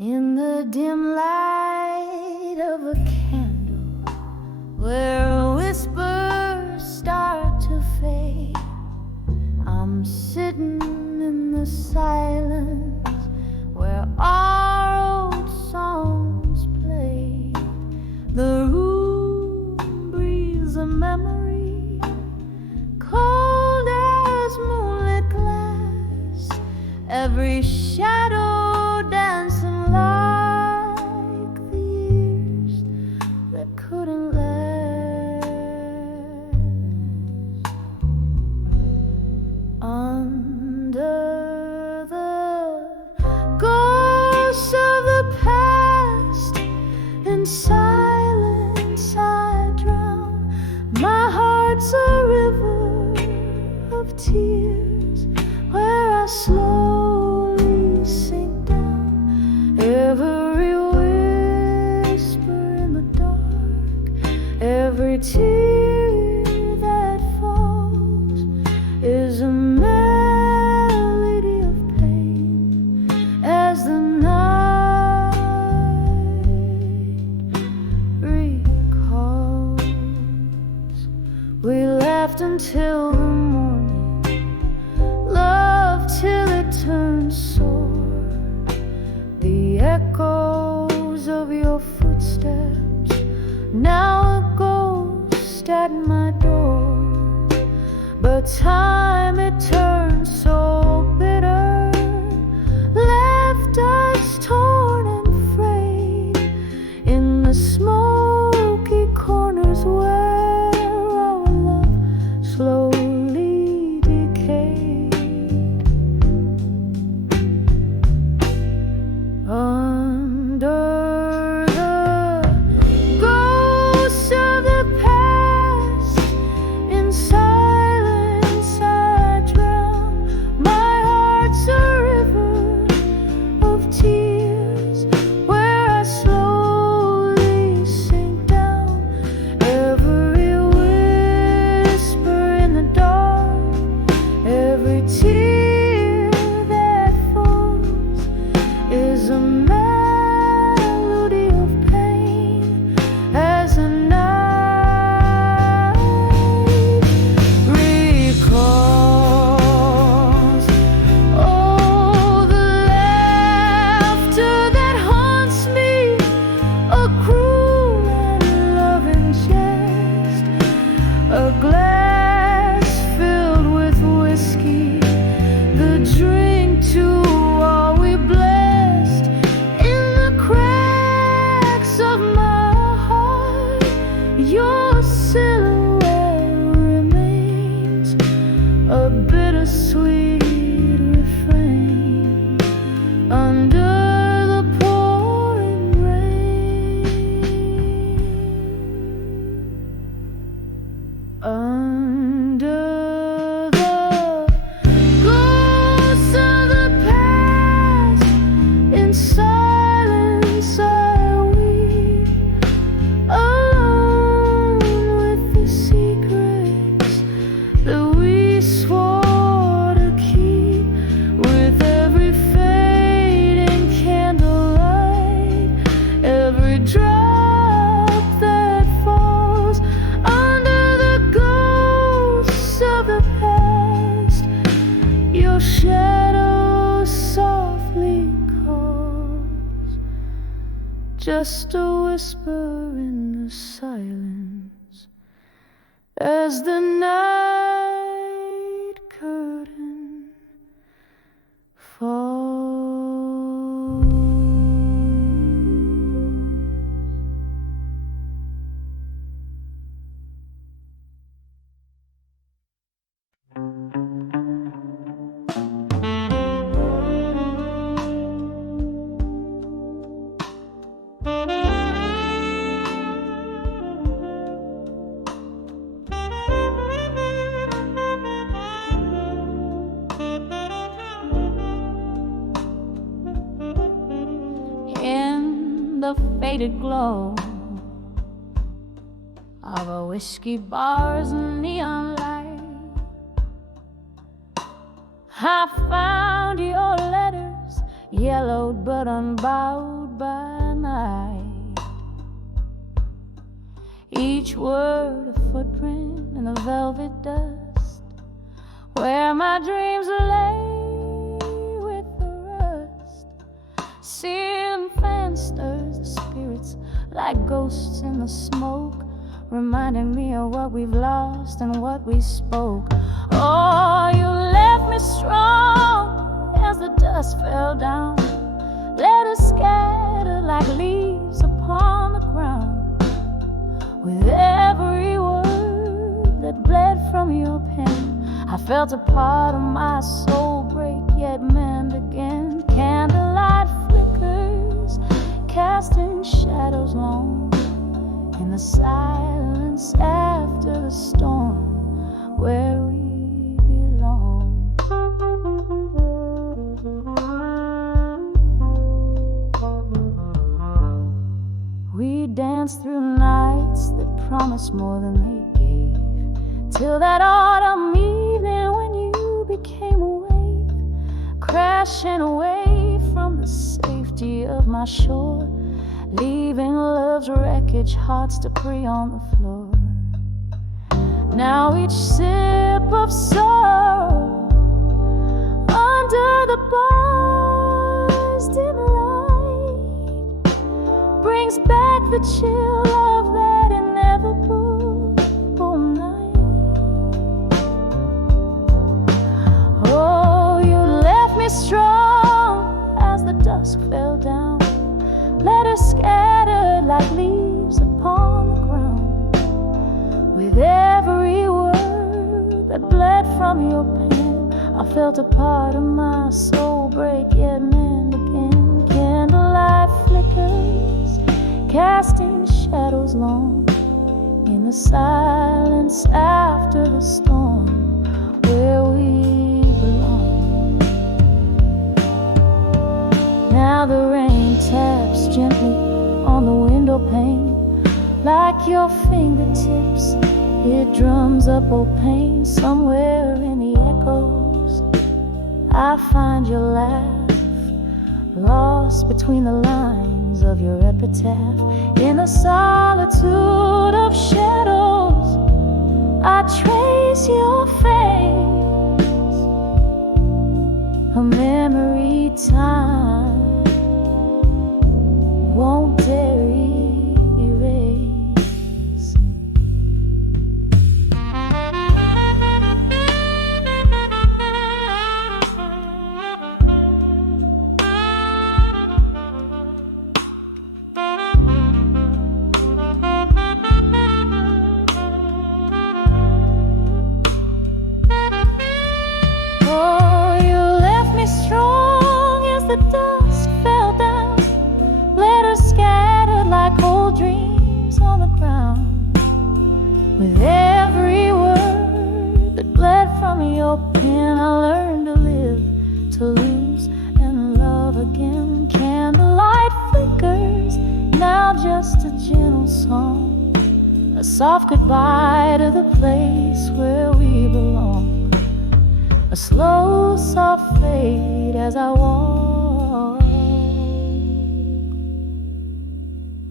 in the dim light of a candle, where whispers start to fade. I'm sitting in the silence where our old songs play. The room breathes a memory, cold as moonlit glass, every shadow dancing like the years that couldn't last. Under the ghosts of the past, in silence I drown. My heart's a river of tears where I slowly sink down. Every whisper in the dark, every tear that falls is a melody of pain as the night recalls. We laughed until the morning, loved till it turned sore. The echoes of your footsteps now a ghost at my door. But time, it turned so bitter, left us torn and frayed in the smoky corners where our love slowly decayed. Under the ghosts of the past, in silence I drown. My heart's a river of tears where I slowly sink down. Every whisper in the dark, every tear that falls is a melody of pain as a night recalls. Oh, the laughter that haunts me, a cruel and loving jest, a glass filled with whiskey, the drink to all we blessed. In the cracks of my heart, your silhouette remains, a bittersweet refrain under the pouring rain. Under the ghosts of the past, in silence I weep, alone with the secrets that we swore to keep. With every fading candlelight, every drop that falls under the ghosts of the past, your shadow softly calls, just a whisper in the silence as the night curtain falls. In the faded glow of a whiskey bar's neon light, I found your letters yellowed but unbowed by night. Each word a footprint in the velvet dust, where my dreams lay with the rust. Seeing fan stirs the spirits like ghosts in the smoke, reminding me of what we've lost and what we spoke. Oh, you left me strong as the dust fell down. Let us scatter like leaves upon the ground. With every word that bled from your pen, I felt a part of my soul break, yet mend again. Candlelight flickers, casting shadows long in the silence after the storm, where we belong. We danced through nights that promised more than they gave, till that autumn evening when you became a wave, crashing away from the safety of my shore, leaving love's wreckage, hearts to prey on the floor. Now each sip of sorrow under the bar's dim light brings back the chill of that inevitable night. Oh, you left me strong as the dusk fell down. Let us scatter like leaves upon the ground. With every word that bled from your pen, I felt a part of my soul break, yet mend again. Candlelight flickers, casting shadows long in the silence after the storm, where we belong. Now the rain taps gently on the window pane, like your fingertips, it drums up old pain. Somewhere in the echoes I find your laugh, lost between the lines of your epitaph. In the solitude of shadows I trace your face, a memory time won't dare erase. Oh, you left me strong as the dust fell down. Let us scattered like old dreams on the ground. With every word that bled from your pen, I learned to live, to lose, and love again. Candlelight flickers, now just a gentle song, a soft goodbye to the place where we belong. A slow, soft fade as I walk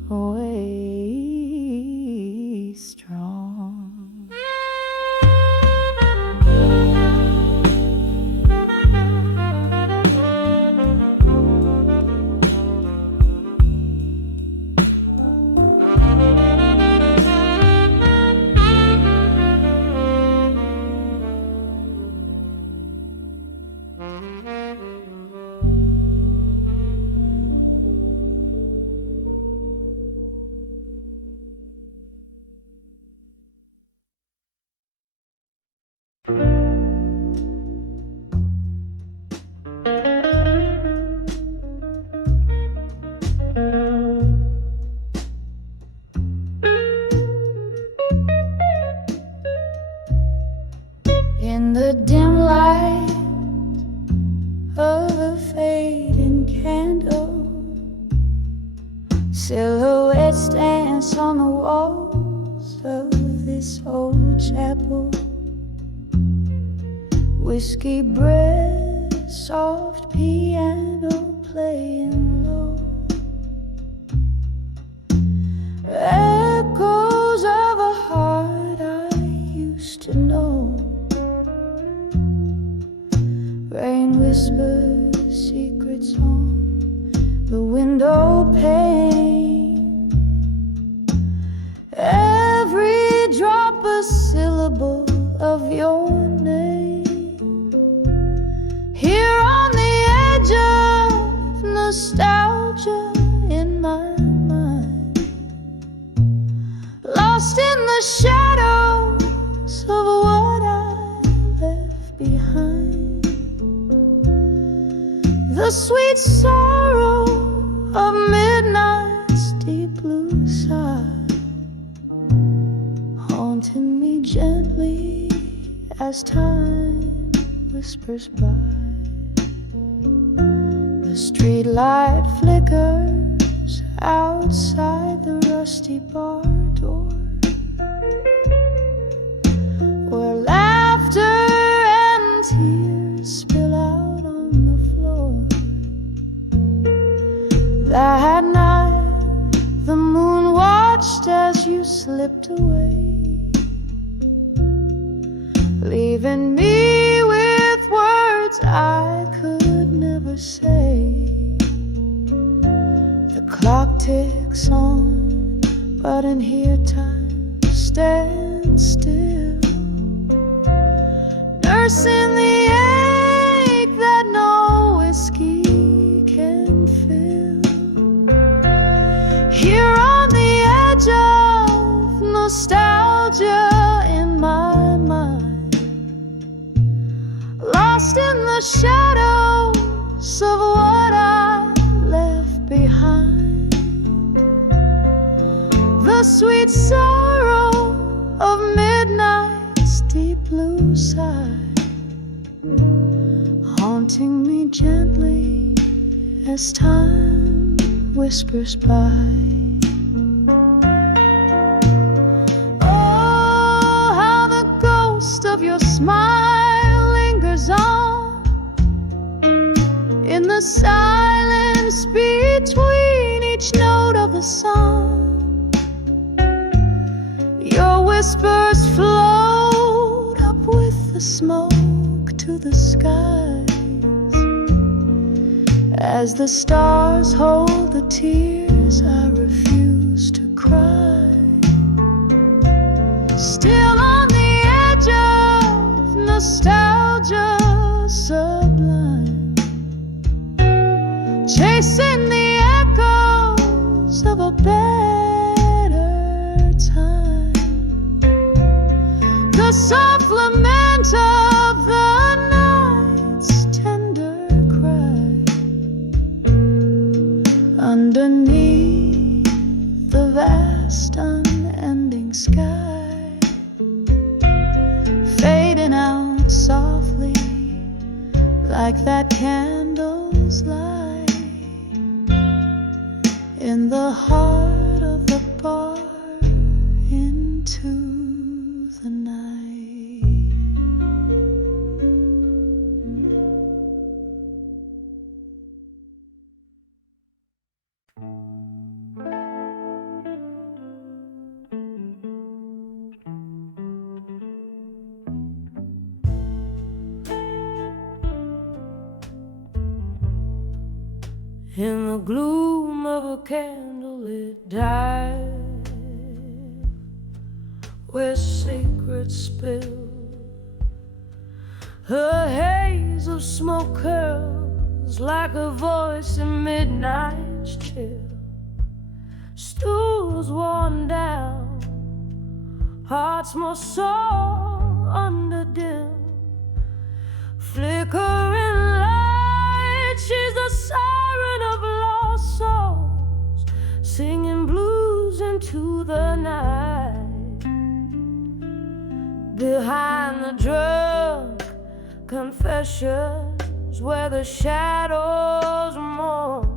away strong. In the dim light of a fading candle, silhouettes dance on the walls of this old chapel. Whiskey breath, soft piano playing low. Echoes of a heart I used to know. Rain whispers secrets on the window pane. Every drop a syllable of your name. Here on the edge of nostalgia in my mind, lost in the shadows of what I left behind. The sweet sorrow of midnight's deep blue sigh, haunting me gently as time whispers by. The street light flickers outside the rusty bar door, where laughter and tears spill out on the floor. That night the moon watched as you slipped away, leaving me with words I could never say. The clock ticks on, but in here time stands still, nursing the ache that no whiskey can fill. Here on the edge of nostalgia in my mind, lost in the shadows of what I left behind. The sweet sorrow of midnight's deep blue sigh, haunting me gently as time whispers by. Oh, how the ghost of your smile lingers on in the silence between each note of the song. Your whispers float up with the smoke to the skies, as the stars hold the tears I refuse to cry. Still on the edge of nostalgia sublime, chasing the echoes of a better time. The soft lament of the night's tender cry, underneath the vast unending sky, fading out softly like that candle's light in the heart of the bar into the night. In the gloom of a candlelit dive, where secrets spill, a haze of smoke curls like a voice in midnight's chill. Stools worn down, hearts more sore under dim, flickering light. She's the siren of lost souls, singing blues into the night. Behind the drunk confessions, where the shadows mourn,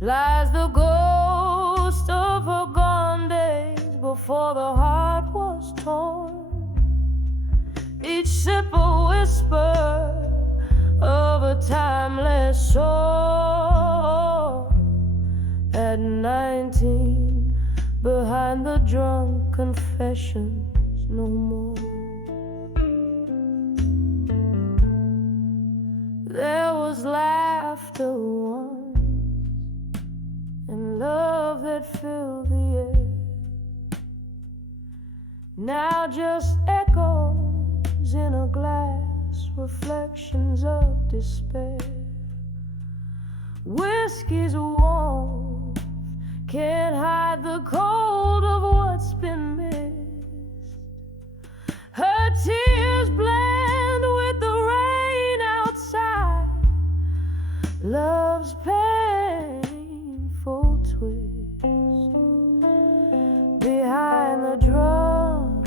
lies the ghost of her gone days before the heart was torn. Each sip a whisper of of a timeless soul. At 19, behind the drunk confessions, no more. There was laughter once, and love that filled the air. Now just echoes in a glass, reflections of despair. Whiskey's warmth can't hide the cold of what's been missed. Her tears blend with the rain outside, love's painful twist. Behind the drum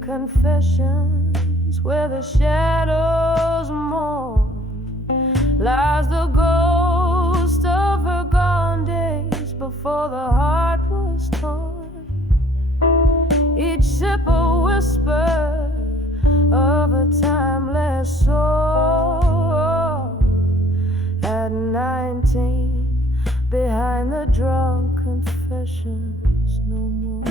confessions, where the shadows mourn, lies the ghost of her gone days before the heart was torn. Each sip a whisper of a timeless soul. At 19, behind the drunk confessions, no more.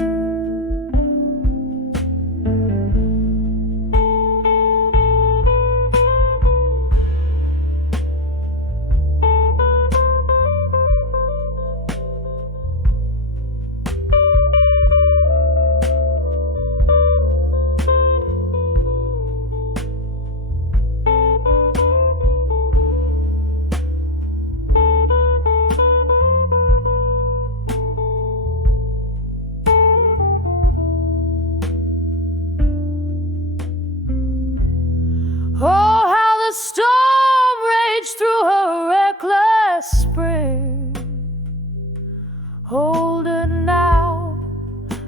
Hold it now,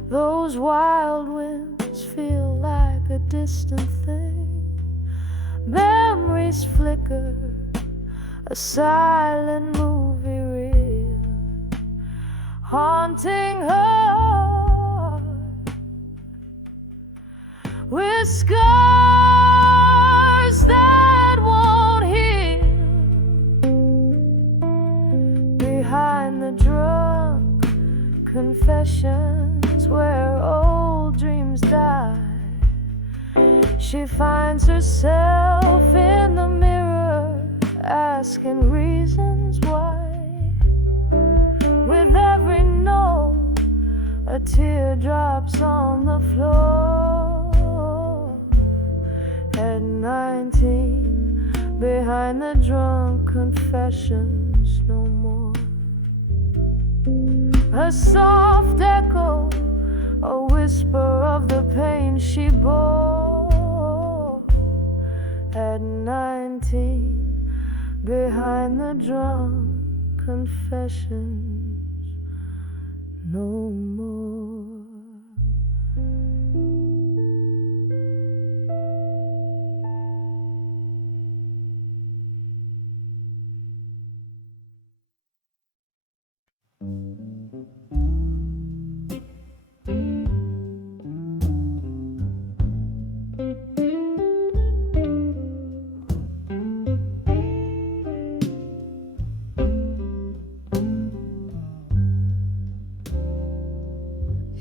those wild winds feel like a distant thing. Memories flicker, a silent movie reel, haunting her with scars that won't heal. Behind the drunk confessions, where old dreams die, she finds herself in the mirror, asking reasons why. With every note, a tear drops on the floor. At 19, behind the drunk confessions, no more. A soft echo, a whisper of the pain she bore. At 19, behind the drunk confessions, no more.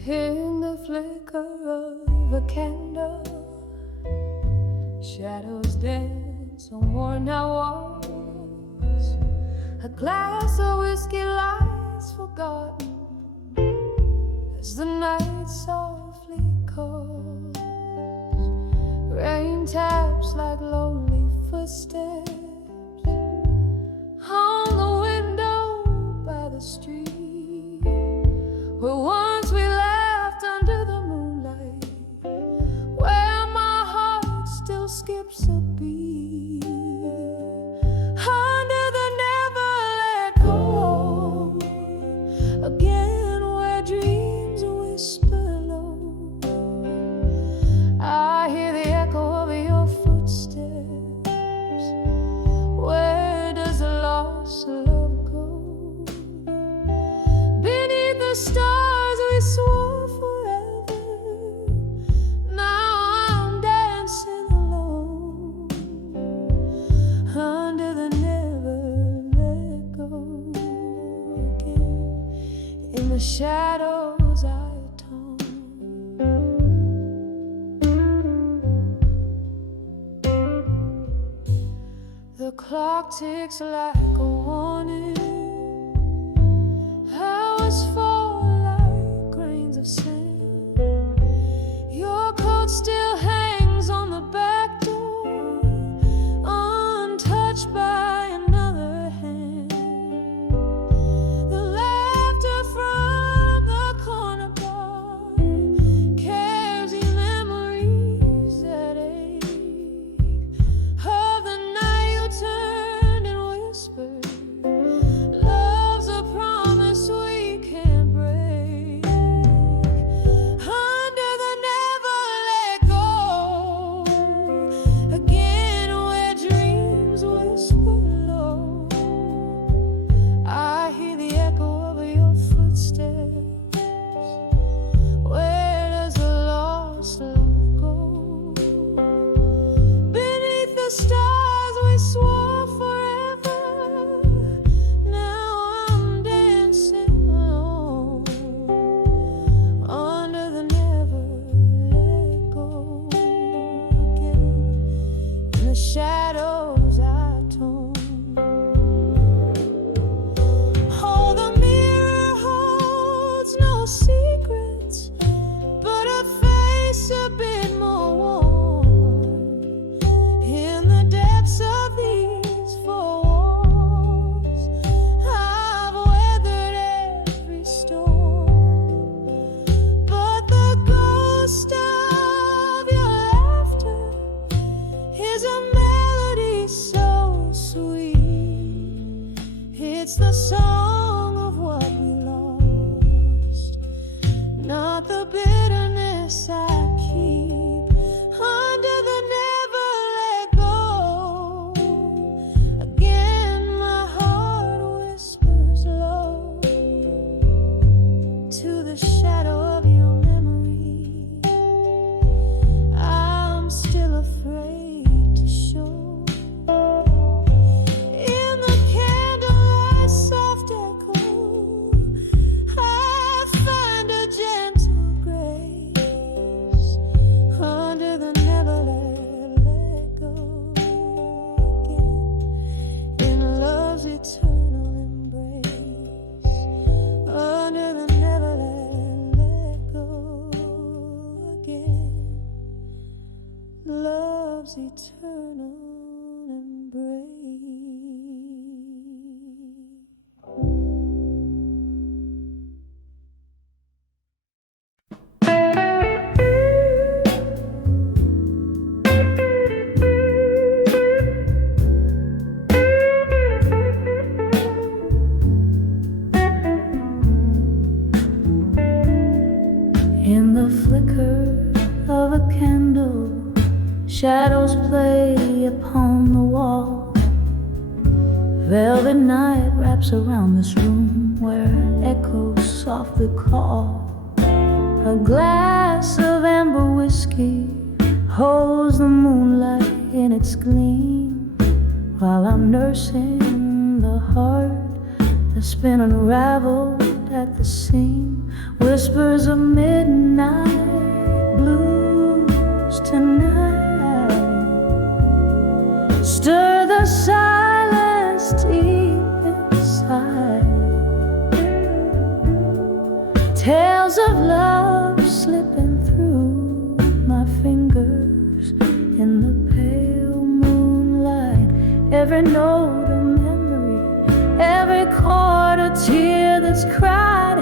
In the flicker of a candle, shadows dance on worn out walls. A glass of whiskey lies forgotten as the night softly calls. Rain taps like lonely footsteps on the window by the street, where once we laughed under the moonlight, where my heart still skips a beat. Under the never let go again, where dreams whisper low, I hear the echo of your footsteps. Where does the lost love go? Beneath the stars we swore forever, now I'm dancing alone under the In the shadows I atone. The clock ticks like a warning. Hours fall like grains of sand. Your coat still hangs on the back door, untouched by another hand. The laughter from the corner bar carries the memories that ache of the night you turned and whispered, love's a promise we can't break. Under the never let go, again where dreams whisper low, I hear the echo of your footsteps. Where does the lost love go? Beneath the stars we swore forever. Now I'm dancing alone under the never let go again. In the shadows I tone. Oh, the mirror holds no secrets, but a face a bit more worn. In the depths of these four walls, I've weathered every storm, but the ghost of your laughter is a melody so sweet. It's the song of what we lost, not the bitterness I keep. Under the never let go, again my heart whispers low to the shadow of your memory. I'm still afraid to show. In the candlelight soft echo, I find a gentle grace. Under the never let go again. In love's eternal embrace. Under the never let go again. Love's eternal embrace. In the flicker of a candle, shadows play upon the wall. Velvet night wraps around this room where echoes softly call. A glass of amber whiskey holds the moonlight in its gleam, while I'm nursing the heart that's been unraveled at the seam. Whispers of midnight blues tonight stir the silence deep inside. Tales of love slipping through my fingers in the pale moonlight. Every note a memory, every chord a tear that's cried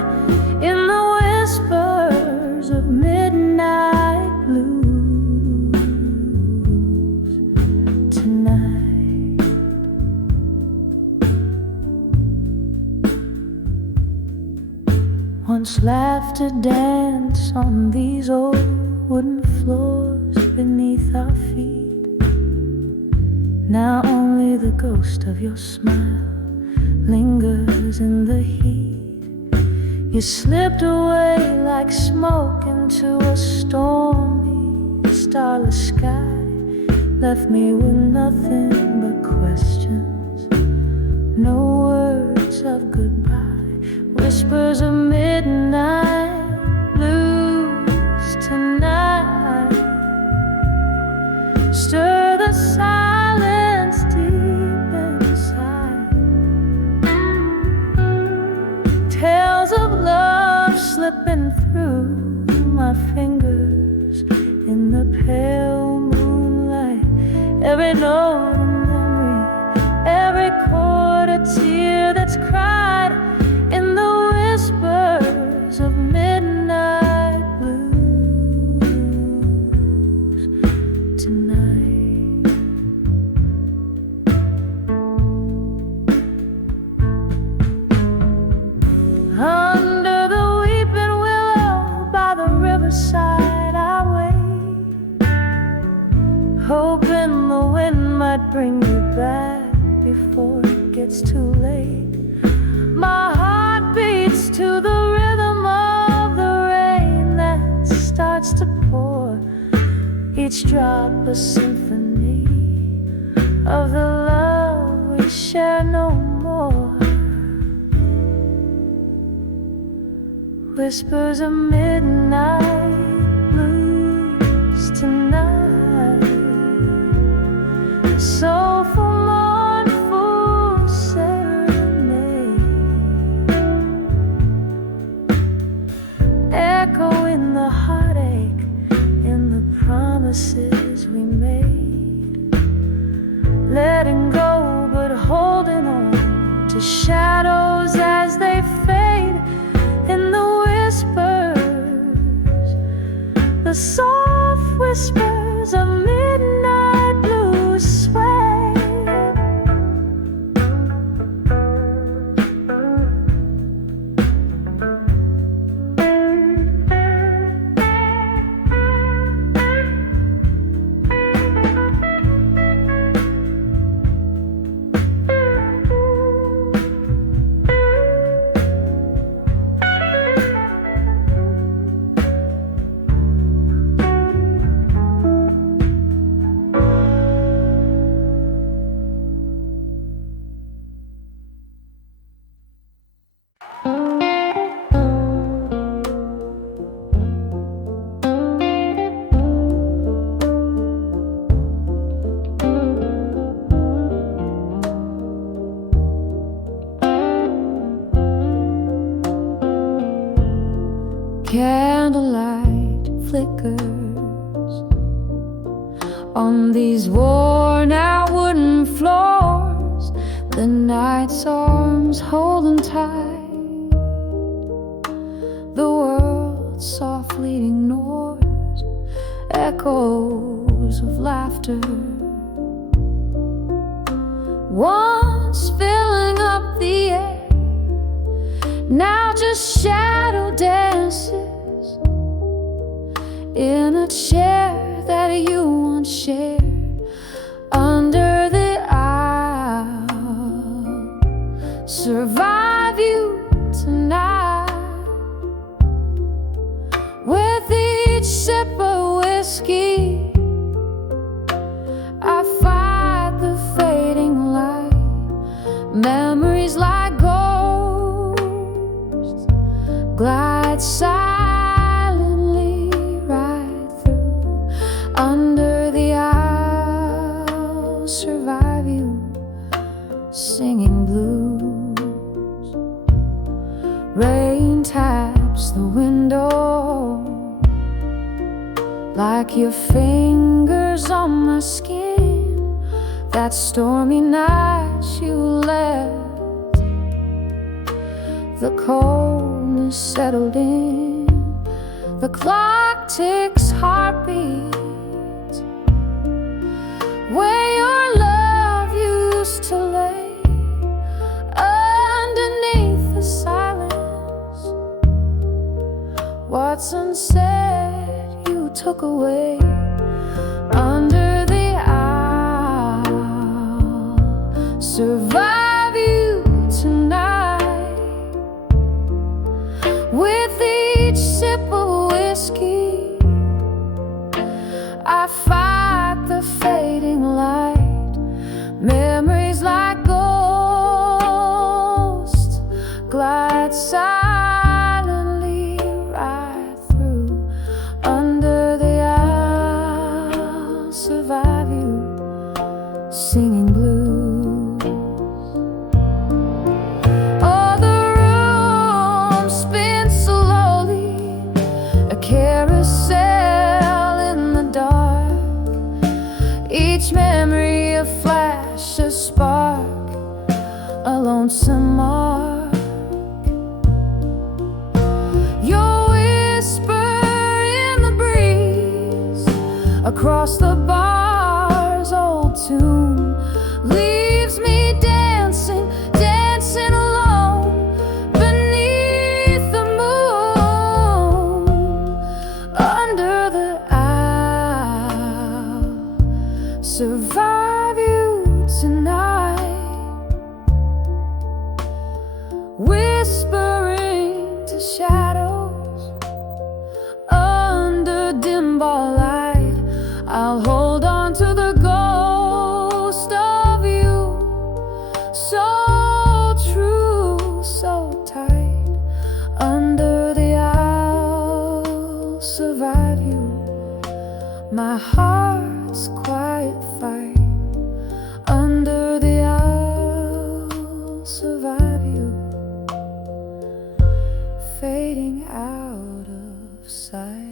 in the whispers of midnight blues tonight. Once laughter danced on these old wooden floors beneath our feet. Now only the ghost of your smile lingers in the heat. You slipped away like smoke into a stormy, starless sky. Left me with nothing but questions, no words of goodbye. whispers of midnight blues tonight. Stir the silence deep inside. Tales of love slipping through my fingers in the pale moonlight. Every note a memory, every chord a tear that's cried in the whispers of midnight blues tonight. Under the weeping willow by the riverside, I wait, hoping the wind might bring you back before it gets too late. My heart beats to the rhythm of the rain that starts to pour, each drop a symphony of the love we share no more. Whispers of midnight blues tonight. Soulful, mournful serenade, echoing the heartache in the promises we made. Letting go but holding on to shadows as they fade. In the whispers, the soft whispers of midnight blues sway. Candlelight flickers on these worn out wooden floors. The night's arms holding tight. The world softly ignores echoes of laughter, once filling up the air, now just shadow dances in a chair that you once shared under the aisle. Survive you tonight with each sip of whiskey. I fight the fading light, memories like ghosts glide silently right through. Under the aisle, survive you, singing blues. Rain taps the window like your fingers on my skin. That stormy night you left, the coldness settled in. The clock ticks heartbeats where your love used to lay. Underneath the silence, what's unsaid you took away. Under the aisle, survive you tonight with each sip of whiskey. I fight the fading light, memories like ghosts glide silent across the bar's old tune leaves me dancing, dancing alone beneath the moon. Under the I'll survive you tonight, whispering to shadows under dim ball light. I'll hold on to the ghost of you, so true, so tight. Under the I'll survive you, my heart's quiet fight. Under the I'll survive you, fading out of sight.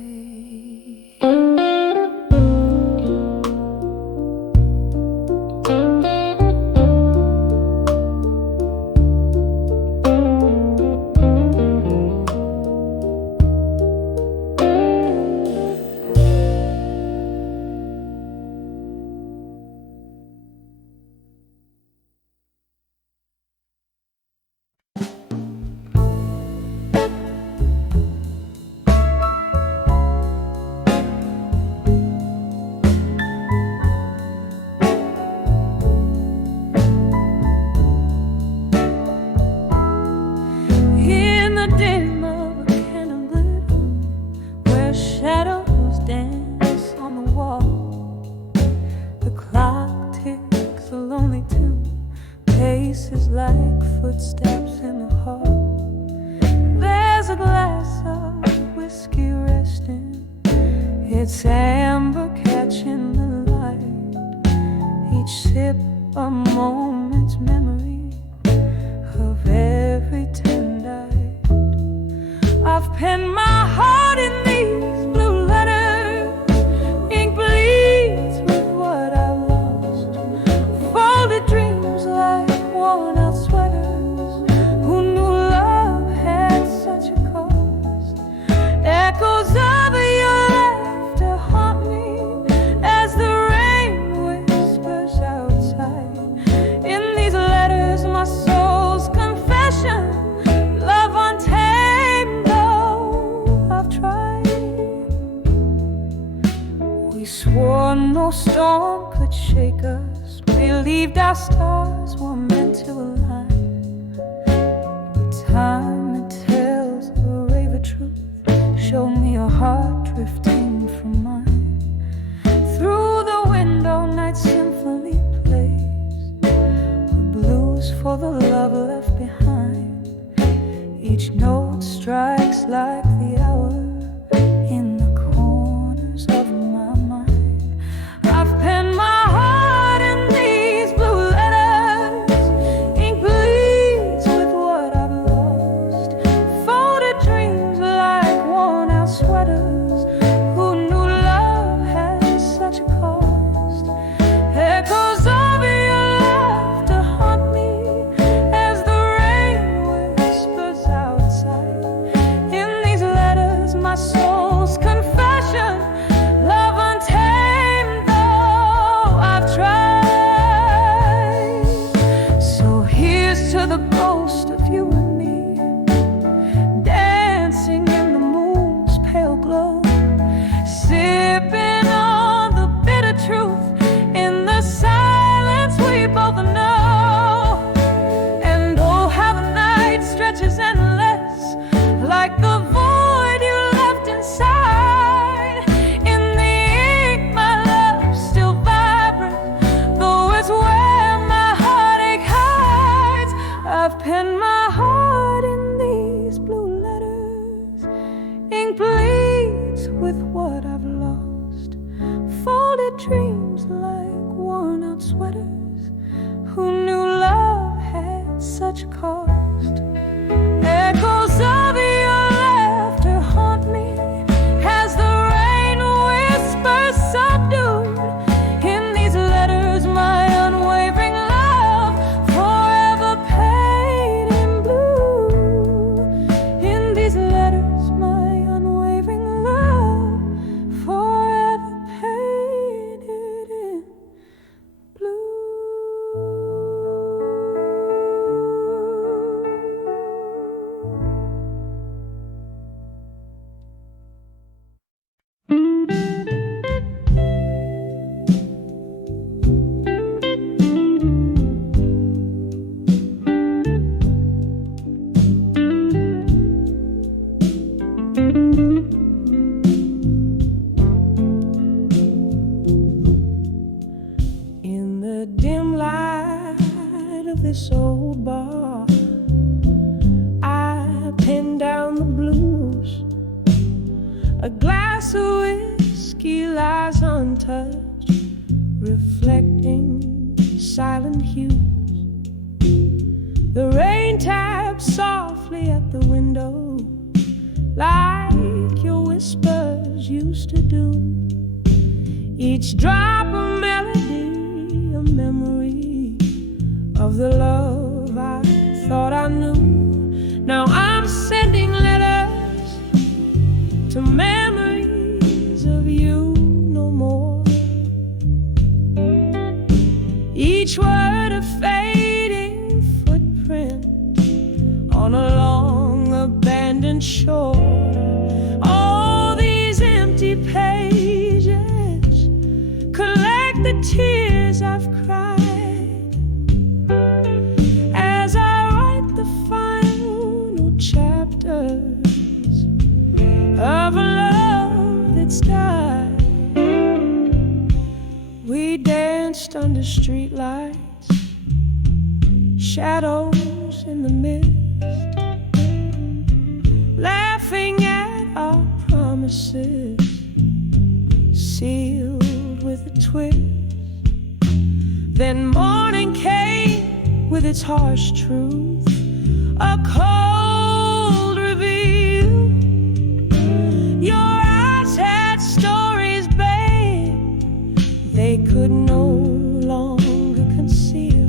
Like footsteps in the hall. There's a glass of whiskey resting, its amber catching the light. Each sip a moment's memory of every tender night. I've penned my heart in these blue letters, ink bleeds with what I've lost. Folded dreams like worn out sweaters. Who knew love had such a cost? Echoes of your laughter haunt me as the rain whispers outside. In these letters, my soul's confession, love untamed, though I've tried. We swore no storm could shake us, believed our stars were meant to align. But time, it tells the raver truth. Show me your heart drifting from mine. Through the window, night symphony plays a blues for the love left behind. Each note strikes like the hour in the corners of my mind. I've penned my heart in these blue letters, ink bleeds with what I've lost. Folded dreams like worn out sweaters. Who knew love had such a cost? Echoes of your laughter haunt me as the rain whispers outside. In these letters, my soul's confession, love untamed, though I've tried. So here's to the ghost of you and me, dancing in the moon's pale glow, sipping on the bitter truth in the silence we both know. And oh, how the night stretches endless, like the void you left inside. In the ink, my love's still vibrant, though it's where my heartache hides. I've penned my heart in these blue letters, ink bleeds with what I've lost. Folded dreams like worn out sweaters. Who knew love had such a cost? Echoes of your laughter haunt me as the rain whispers subdued. In these letters, my unwavering love forever paid in blue. In these letters, my unwavering love forever paid pin down the blues. A glass of whiskey lies untouched, reflecting silent hues. The rain taps softly at the window, like your whispers used to do. Each drop a melody, a memory of the love I thought I knew. Now I'm sending letters to memories of you no more. Each word a fading footprint on a long abandoned shore. All these empty pages collect the tears I've cried as I write the final chapters of a love that's died. We danced under streetlights, shadows in the mist, laughing at our promises, sealed with a twist. Then morning came with its harsh truth, a cold reveal. Your eyes had stories, babe, they could no longer conceal.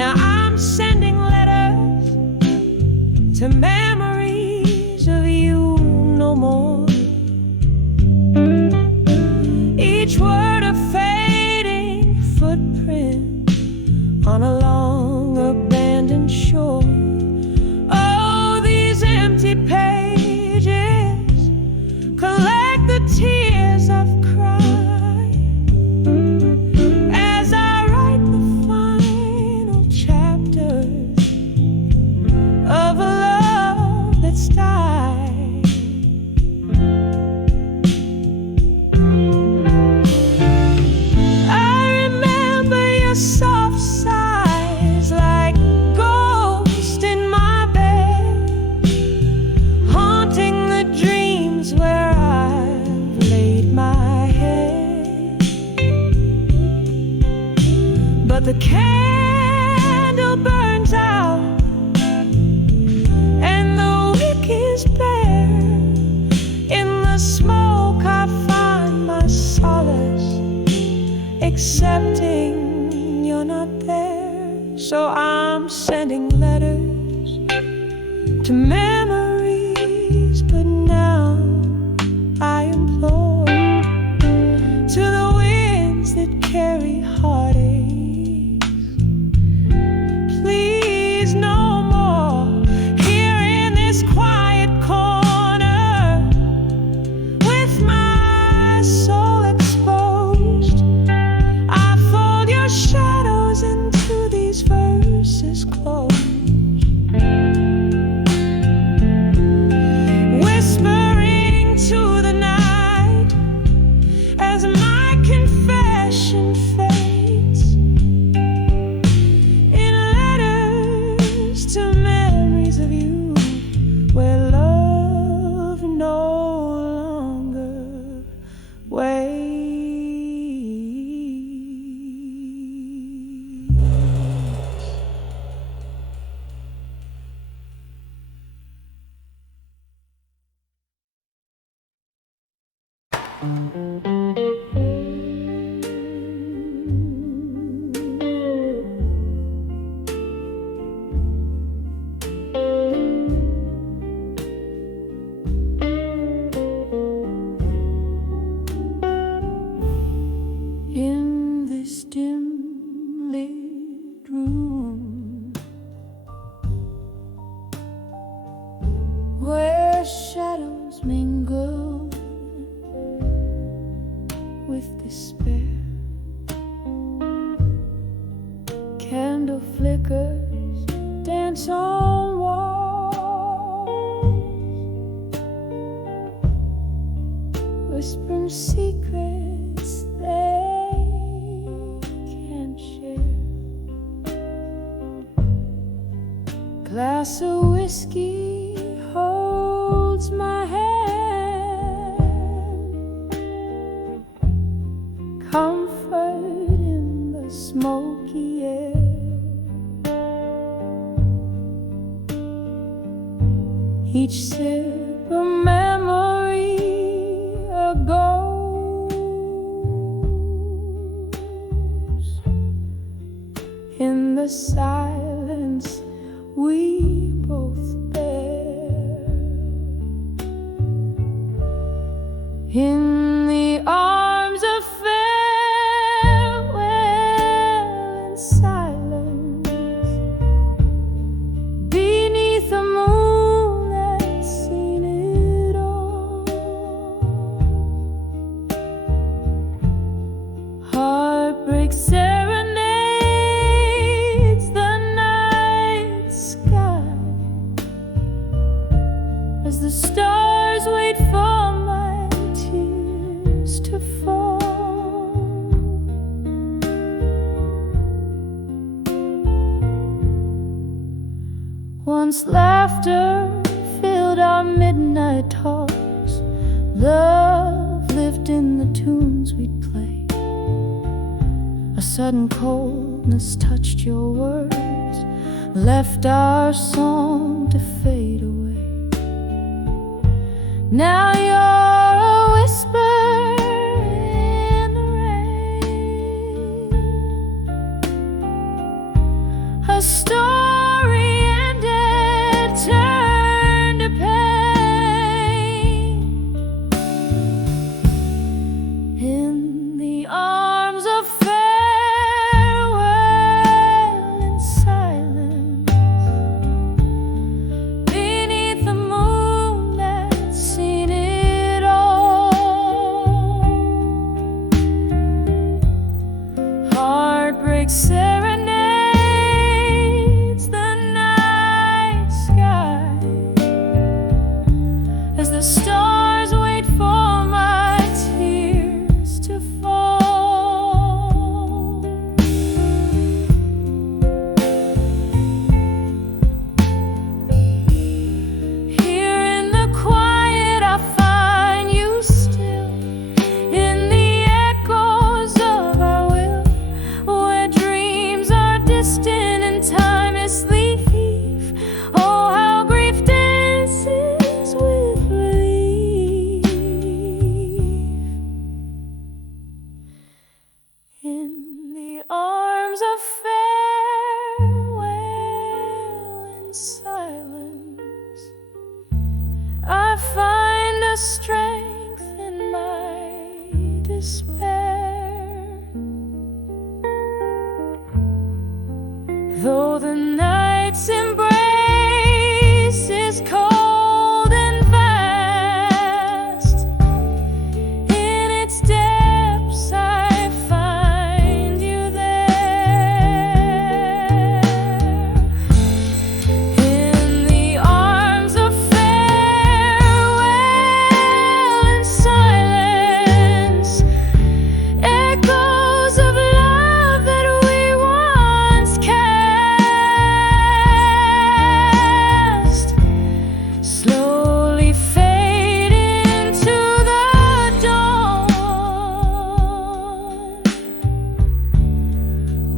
Now I'm sending letters to memories of you no more. Each word a fading footprint on a long abandoned shore. Oh, these empty pages collect the tears I've cried as I write the final chapters of a love that's died. I remember your soft sighs like ghosts in my bed, haunting the dreams where I've laid my head. But the candle burns out and the wick is bare. In the smoke I find my solace, accepting you're not there. So I'm sending letters to memories, but now I implore to the winds that carry heartaches, please no more. Here in this quiet corner, with my soul exposed, I fold your shadows into these verses close, whispering to the night as my confession fades in letters to memories of you where love no longer waits. In this dim lit room where shadows mingle with despair, candle flickers dance on walls, whispering secrets they can't share. Glass of whiskey holds my hand, comfort in the smoky air. Each sip a memory, a ghost. In the silence we both bear. In the arms of farewell and silence, beneath the moon that's seen it all. Heartbreak serenades the night sky as the stars wait for my tears to fall. Once laughter filled our midnight talks, love lived in the tunes we'd play. A sudden coldness touched your words, left our song to fade away. Now you're a whisper in the rain, a story ended, turned to pain. In the arms of farewell and silence, beneath the moon that's seen it all. Heartbreak serenades the night sky as the stars wait for my tears to fall. Here in the quiet I find you still, in the echoes of our will, where dreams are distant and time is leave. Oh, how grief dances with relief. In the arms of farewell and silence, I find a strength in my despair. Though the night's embrace is cold and vast, in its depths I find you there. In the arms of farewell and silence, echoes of love that we once cast slowly fade into the dawn.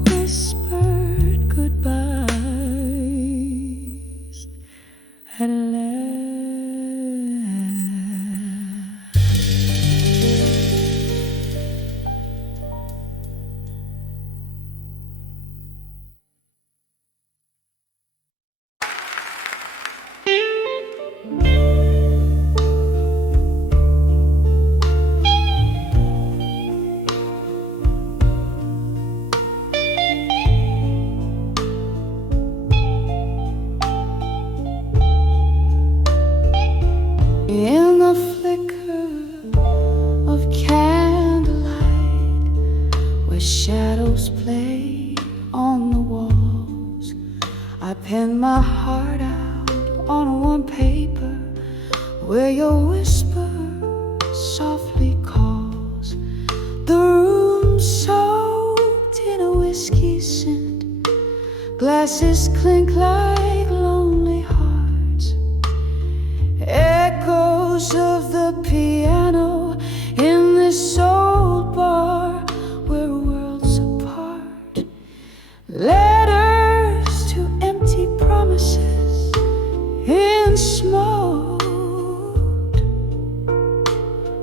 Whispered goodbyes at last. In the flicker of candlelight, where shadows play on the walls, I pen my heart out on warm paper, where your whisper softly calls. The room soaked in a whiskey scent, glasses clink like lonely hearts, echo notes of the piano in this old bar we're worlds apart. Letters to empty promises in smoke.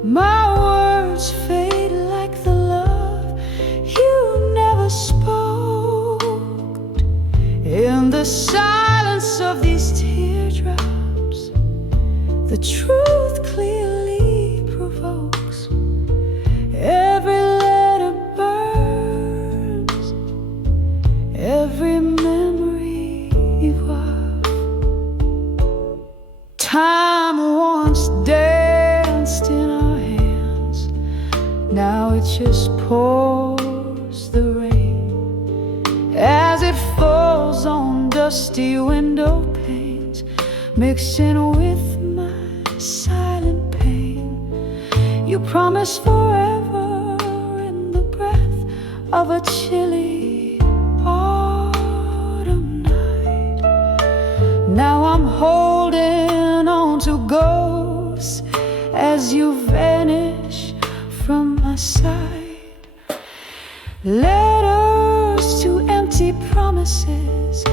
My words fade like the love you never spoke. In the silence of these teardrops, the truth clearly provokes. Every letter burns, every memory evolves. Time once danced in our hands, now it just pours the rain as it falls on dusty window panes, mixing with my silent pain. You promised forever in the breath of a chilly autumn night. Now I'm holding on to ghosts as you vanish from my side. Letters to empty promises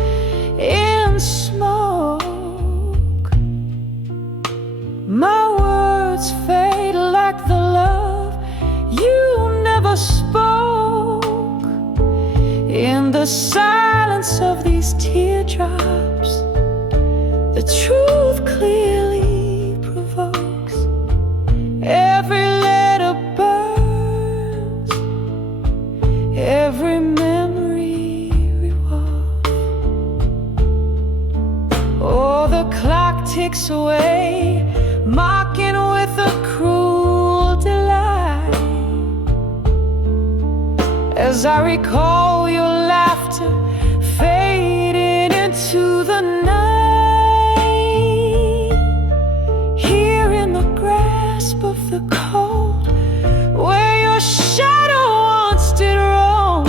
in smoke. My words fade like the love you never spoke. In the silence of these teardrops, the truth clearly provokes. Every letter burns, every memory revolves. Oh, the clock ticks away, mocking with a cruel delight, as I recall your laughter fading into the night. Here in the grasp of the cold, where your shadow once did roam,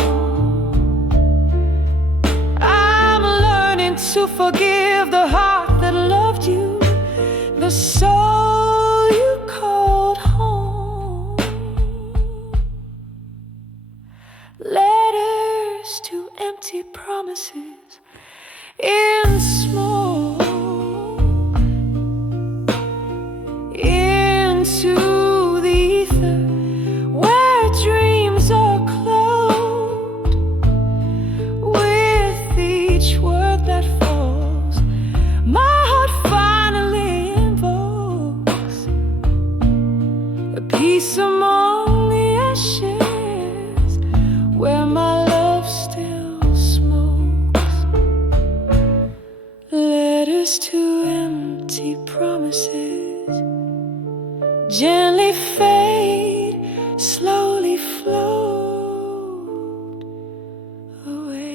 I'm learning to forgive the heart that loved you, the soul you called home. Letters to empty promises in smoke. Into the ether where dreams are cloaked. With each word that falls, my heart finally invokes a piece among the ashes where my love still smokes. Letters to empty promises gently fade, slowly float away.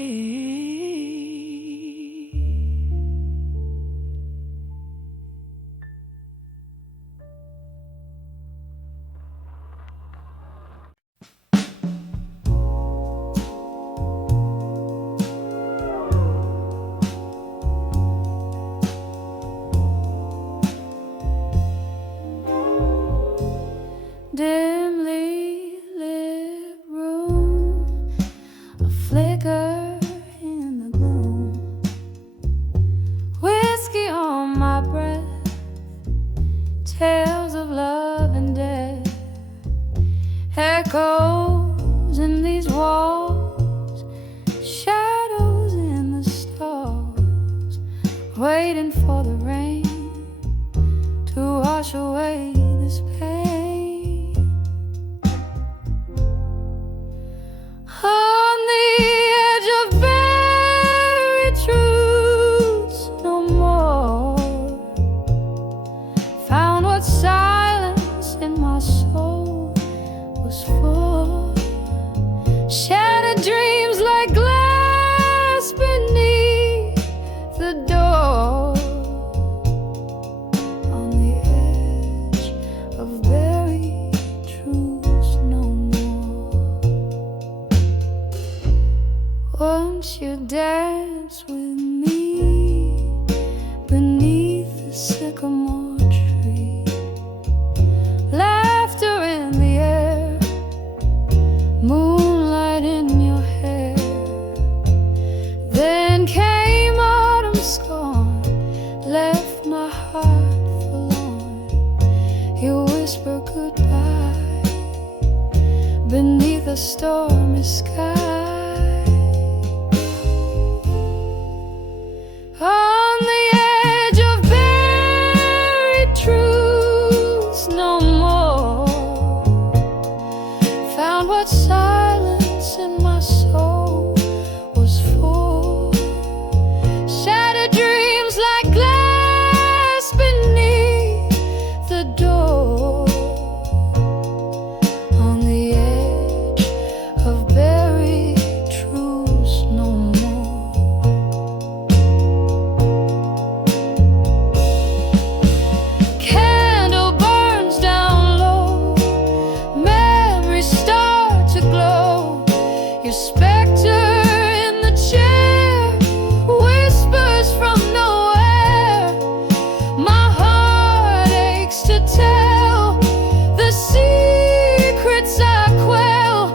Dimly lit room, a flicker in the gloom, whiskey on my breath, tales of love and death, echoes in these walls, shadows in the stars, waiting for the rain to wash away this pain. On the edge of buried truths no more, found what silence in my soul was for. Shattered dreams like glass beneath the door. On the edge of buried truths no more. Won't you dance with me beneath the sycamore tree? the stormy sky. On the edge of buried truths, no more. Found what silence in my soul was for. Shattered dreams like glass beneath the door. On the edge of buried truths, no more. Candle burns down low, memories start to glow. Your specter in the chair whispers from nowhere. My heart aches to tell the secrets I quell.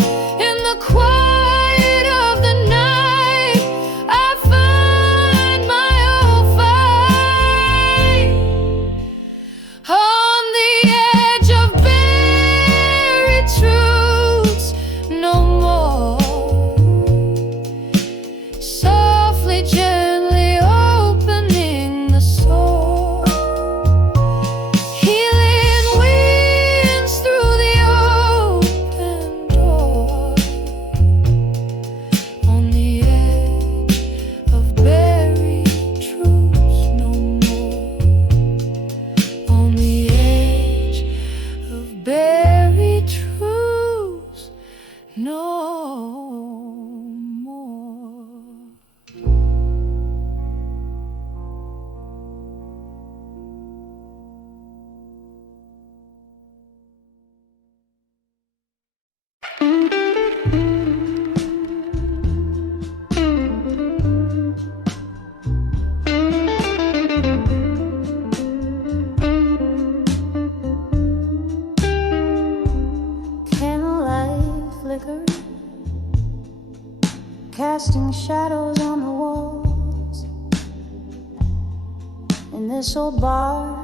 In the quiet of the night, I find my own fight. On the edge of buried truths, no more. Softly, gently opening the soul. Healing winds through the open door. On the edge of buried truths, no more. On the edge of buried truths, no more. Candlelight flicker, casting shadows on the walls. In this old bar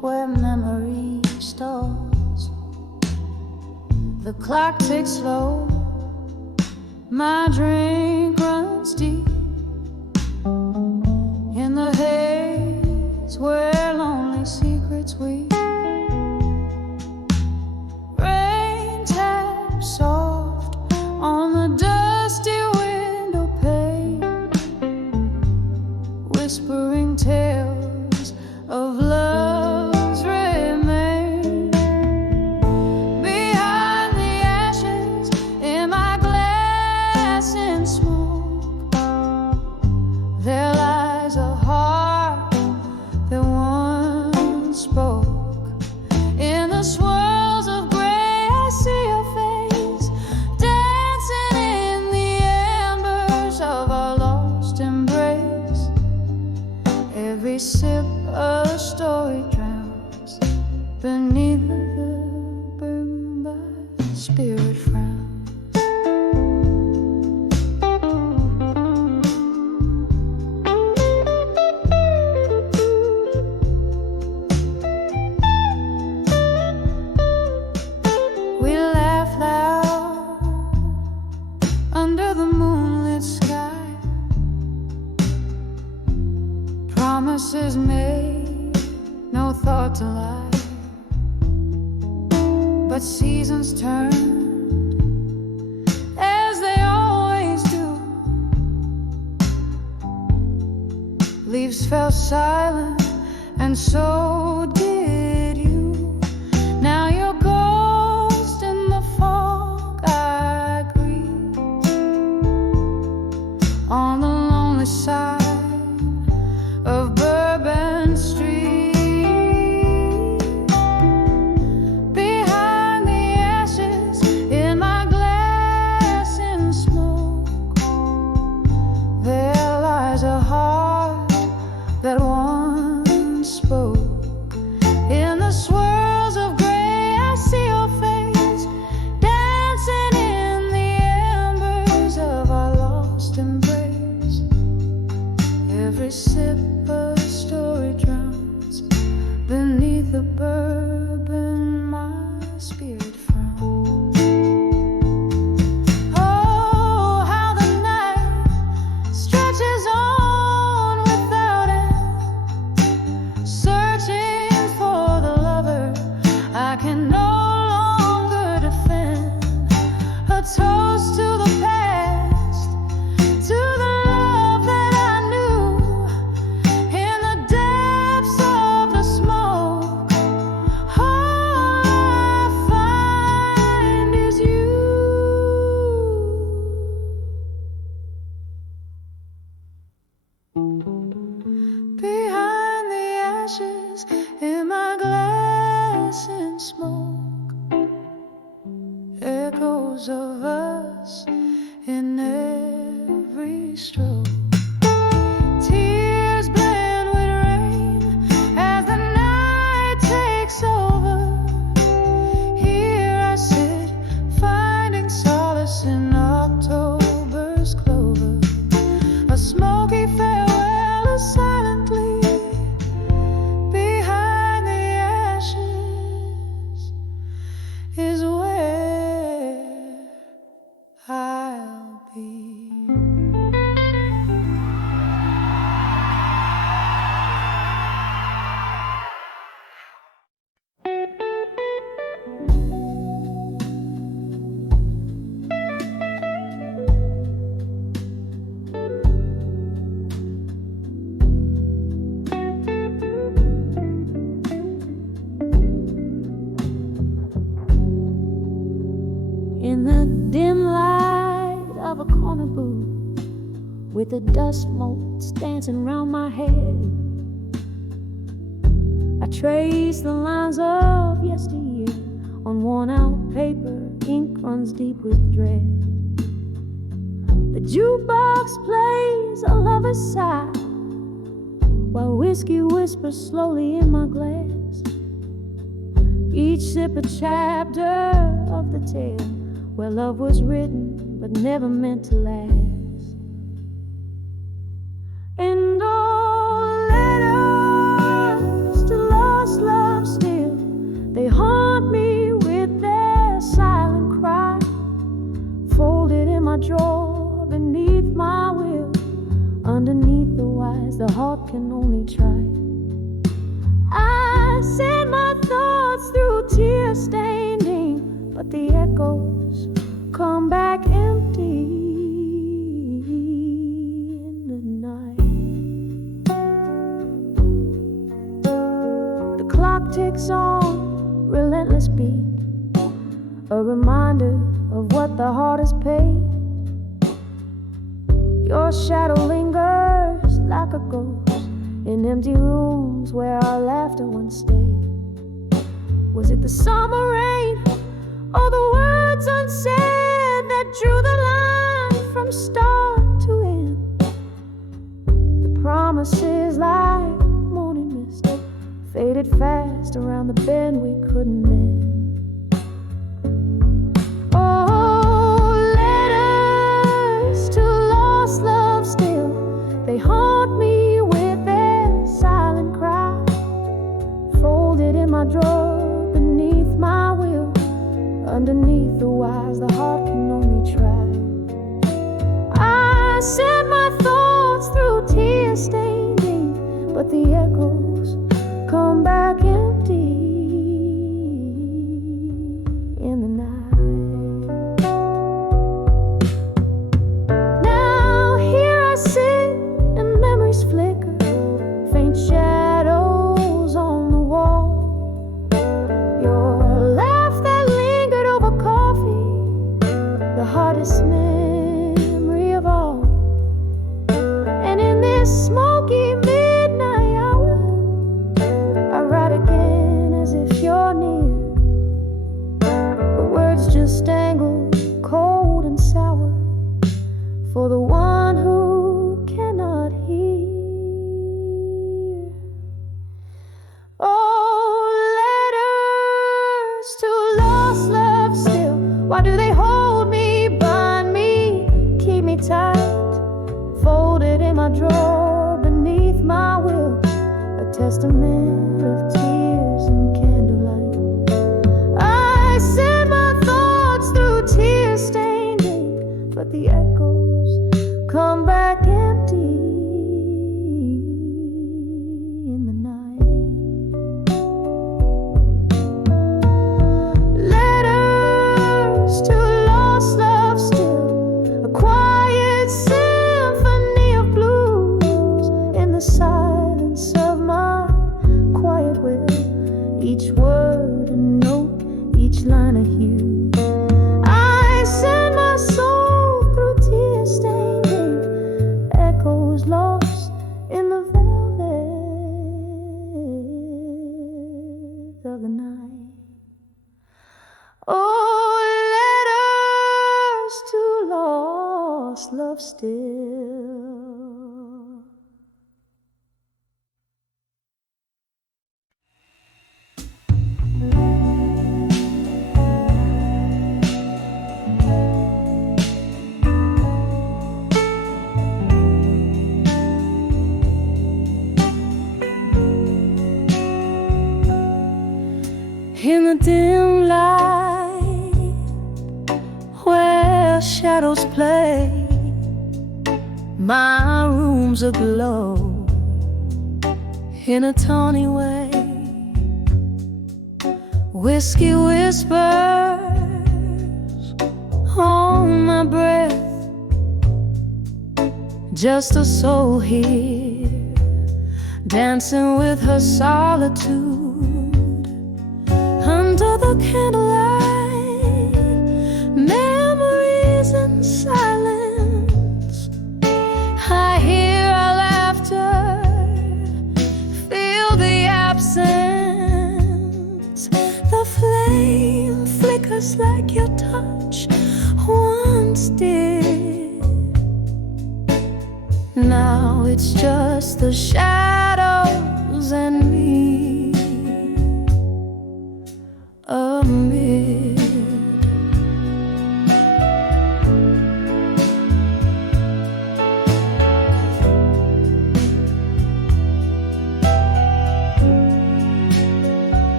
where memory stalls, the clock ticks slow, my drink runs deep. In the haze where lonely secrets weep, rain taps soft on the dusty window pane, whispering tales of love's remain. Behind the ashes in my glass in smoke, there lies a heart that once spoke. In the swirls of gray, I see your face, dancing in the embers of our lost embrace. Every sip a story drowns beneath the burden by spirit frowns. We laugh loud under the moonlit sky. Promises made, no thought to lie. But seasons turned as they always do. Leaves fell silent, and so did you. Now you're ghost in the fog I greet. On the lonely side of Bourbon Street, behind the ashes in my glass in smoke, there lies a heart that once spoke. my glass in smoke, echoes of us in every stroke. Tears blend with rain as the night takes over. Here I sit, finding solace in October's clover. A smoky farewell silently behind the ashes is where I'll be. In the dim light of a corner booth, with the dust motes dancing round my head, I trace the lines of yesteryear on worn out paper. Ink runs deep with dread. The jukebox plays a lover's sigh, while whiskey whispers slowly in my glass. Each sip a chapter of the tale where love was written but never meant to last. And all letters to lost love still, they haunt me with their silent cry, folded in my drawer beneath my will. Underneath the wise, the heart can only try. I send my thoughts through tear-stained ink, but the echoes come back empty in the night. The clock ticks on, relentless beat, a reminder of what the heart has paid. Your shadow lingers like a ghost in empty rooms where our laughter once stayed. Was it the summer rain or the words unsaid that drew the line from start to end? The promises like morning mist faded fast around the bend we couldn't mend. Oh, letters to lost love still, they haunt me with their silent cry, folded in my drawer beneath my will. Underneath the wise, the heart can only try. I send my thoughts through tear-stained ink, but the echoes come back empty in the night. Now here I sit and memories flicker, faint shadows on the wall. Your laugh that lingered over coffee, the hardest memory of all. And in this smoky midnight hour, I write again as if you're near. The words just dangle cold and sour for the one who cannot hear. Oh, letters to lost love still, why do they hold me, bind me, keep me tight, folded in my drawer beneath my will, a testament of tears and candlelight. I send my thoughts through tear-stained ink, but the echoes come back empty in the night. Letters to lost love still, a quiet symphony of blues in the silence of my quiet will. Each word a note, each line a hue. I send my soul through tear-stained ink, echoes lost in the velvet of the night. Oh, letters to lost love still. In the dim light where shadows play, my room's aglow in a tawny way. Whiskey whispers on my breath, just a soul here dancing with her solitude. Under the candlelight, memories in silence. I hear our laughter, feel the absence. The flame flickers like your touch once did. Now it's just the shadows and me.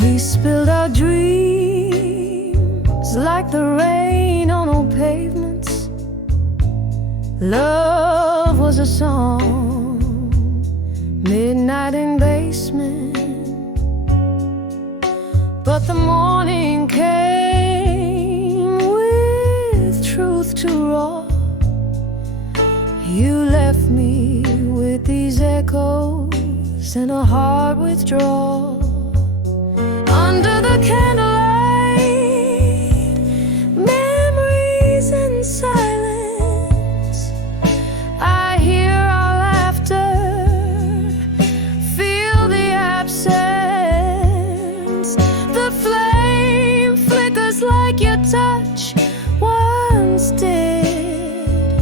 We spilled our dreams like the rain on old pavements. Love was a song, midnight in basement. But the morning came with truth to raw. You left me with these echoes and a heart withdrawal. Under the candlelight, memories in silence. I hear our laughter, feel the absence. The flame flickers like your touch once did.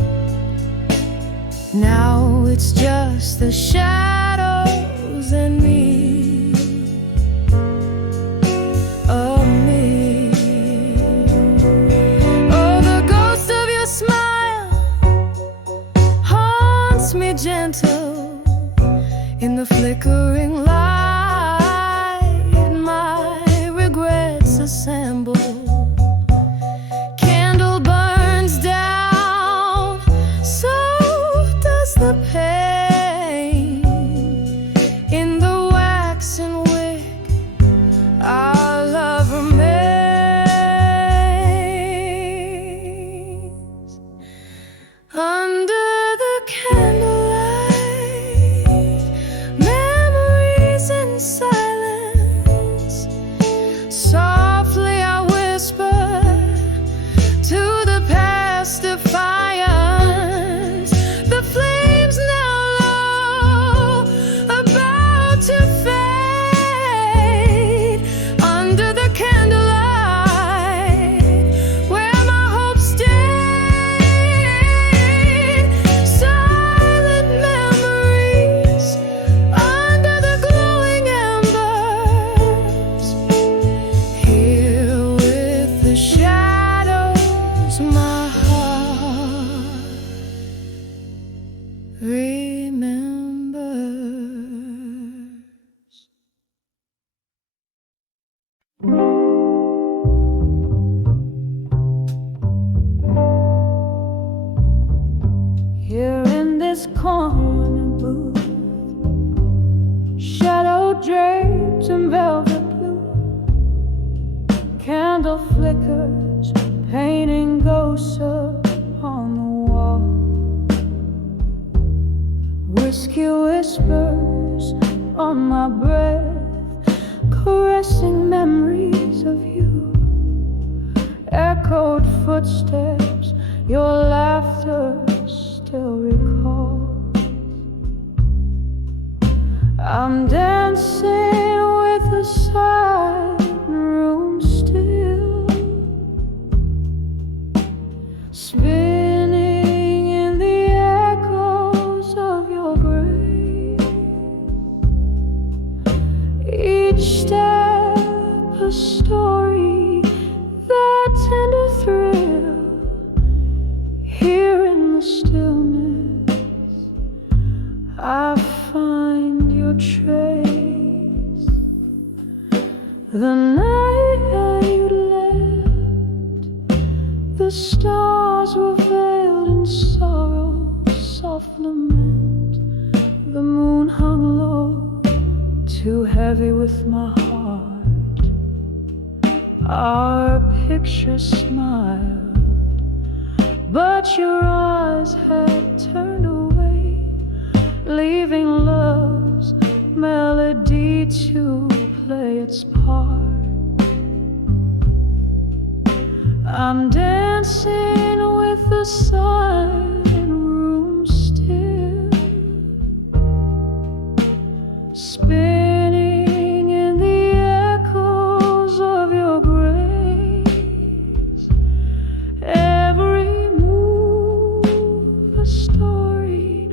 Now it's just the shadows and me. Gentle in the flickering light, my regrets assemble. Candle burns down, so does the pain. In the waxen wick, our love remains. Under the candle silence, softly I whisper to the past defiance. The flames now low, about to fade. Under the candlelight, where my hopes stayed. Silent memories under the glowing embers. Here with the shadows, my heart remembers. Here in this corner booth, shadow drapes in velvet blue, candle flickers painting ghosts upon the wall. Whiskey whispers on my breath, caressing memories of you. Echoed footsteps, your laughter still recalls. I'm dancing with the sun The night you left, the stars were veiled in sorrow, soft lament. The moon hung low, too heavy with my heart. Our picture smiled, but your eyes had turned away, leaving love's melody to play its part. I'm dancing with the silent room still, spinning in the echoes of your grace. Every move a story,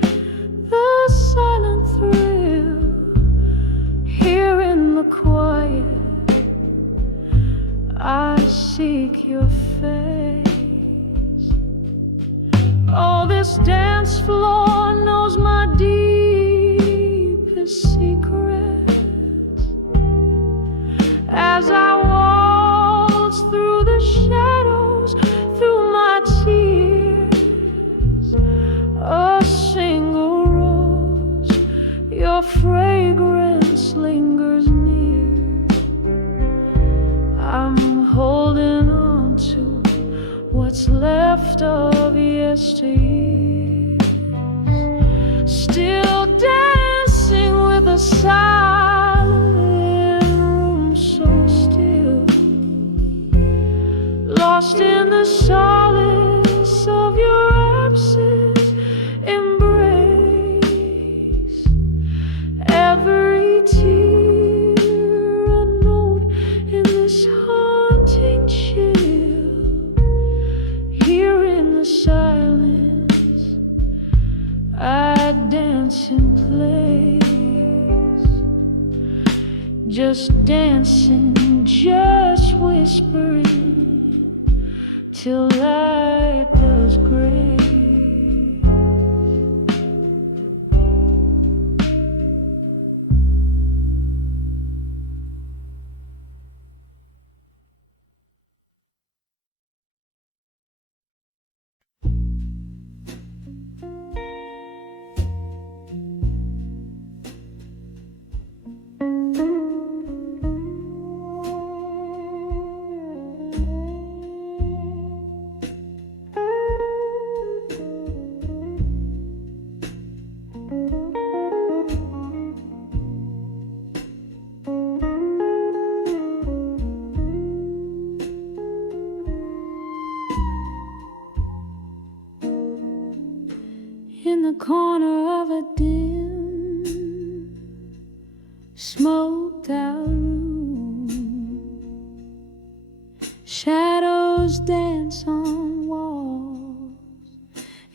the silent thrill. Here in the quiet, I seek your face. Oh, this dance floor knows my deepest secrets. As I waltz through the shadows, through my tears, a single rose, your fragrance lingers near. I'm holding on to what's left of yesteryears, still dancing with a silent room so still, lost in the solace of your absence embrace. Every tear a note in this haunting chill. Here in the silence, I dance in place, just dancing, just whispering, till light does grace. In the corner of a dim, smoked out room, shadows dance on walls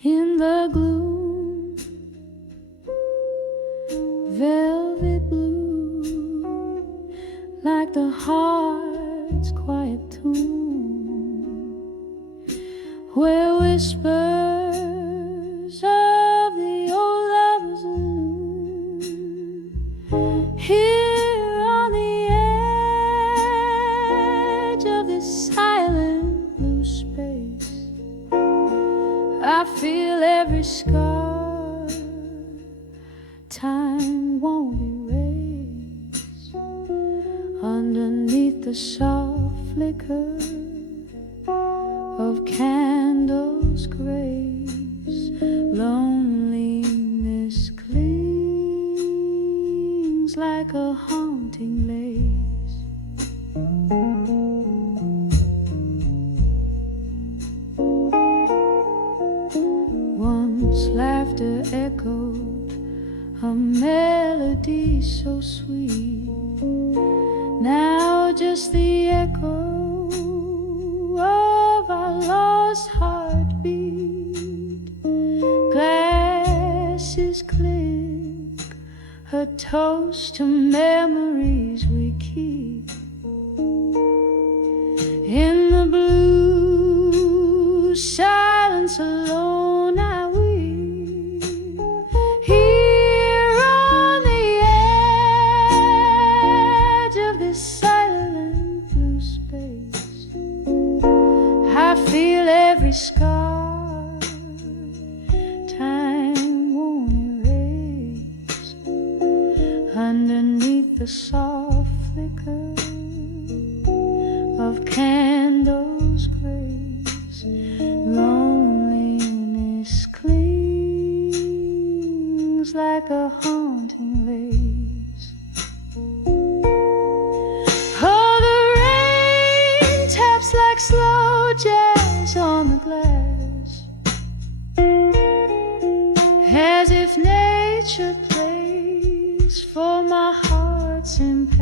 in the gloom. Velvet blue, like the heart's quiet tomb, where whispers of the old lovers loom. Here on the edge of this silent blue space, I feel every scar time won't erase. Underneath the soft flicker of candles' grace, loneliness clings like a haunting lace. Once laughter echoed a melody so sweet, now just the echo of our lost heartbeat. Glasses clink, a toast to memories we keep. In the blue silence alone I weep. Here on the edge of this silent every scar time won't erase. Underneath the soft flicker of candles' grace, loneliness clings like a haunting lace. Oh, the rain taps like slow jazz on the glass, as if nature plays for my heart's impasse.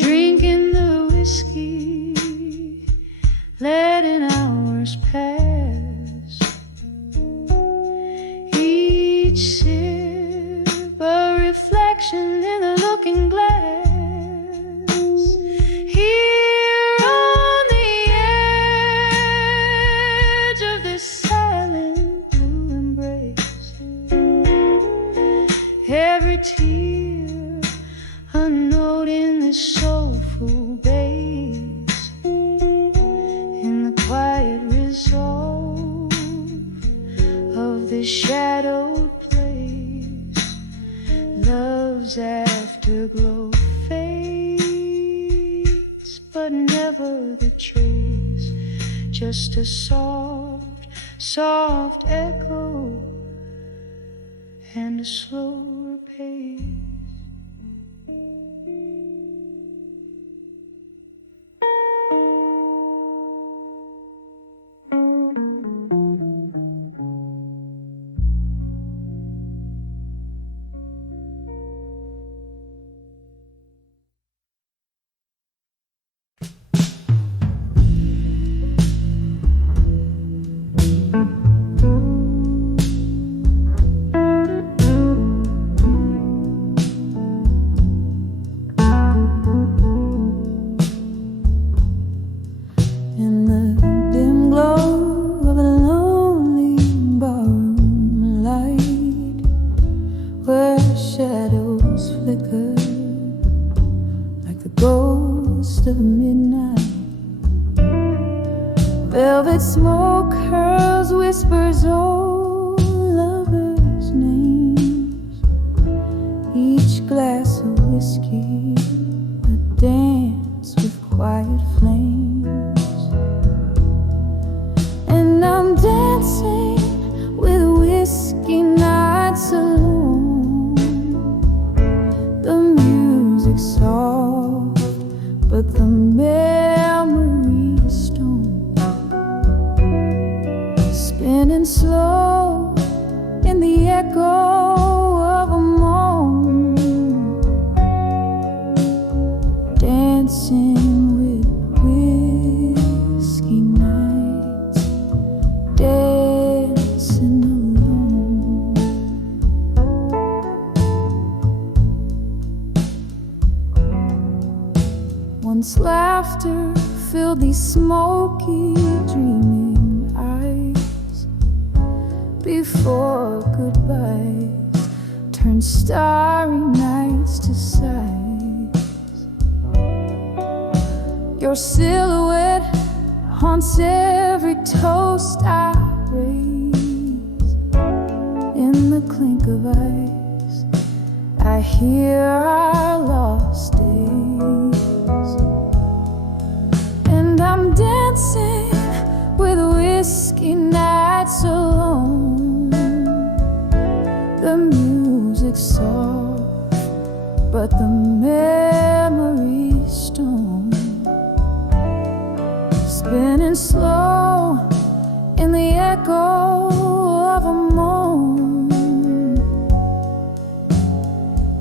Drinking the whiskey, letting hours pass. Each sip a reflection in the looking glass. Here on the edge of this silent blue embrace, every tear a note in this soulful bass, in the quiet resolve of this shadowed place. Love's afterglow fades, but never the trace, just a soft, soft echo and a slower pace. Velvet smoke curls, whispers old lovers' names. Each glass of whiskey, a dance with quiet flames. And I'm dancing with whiskey nights alone. The music's soft, but the memory's stone. Spinning slow in the echo of a moan, dancing with whiskey nights, dancing alone. Once laughter filled these smoky, dreaming eyes, before goodbyes turn starry nights to sighs. Your silhouette haunts every toast I raise. In the clink of ice, I hear our lost days. And I'm dancing with whiskey nights alone. The music's soft, but the memory's stone. Spinning slow in the echo of a moan,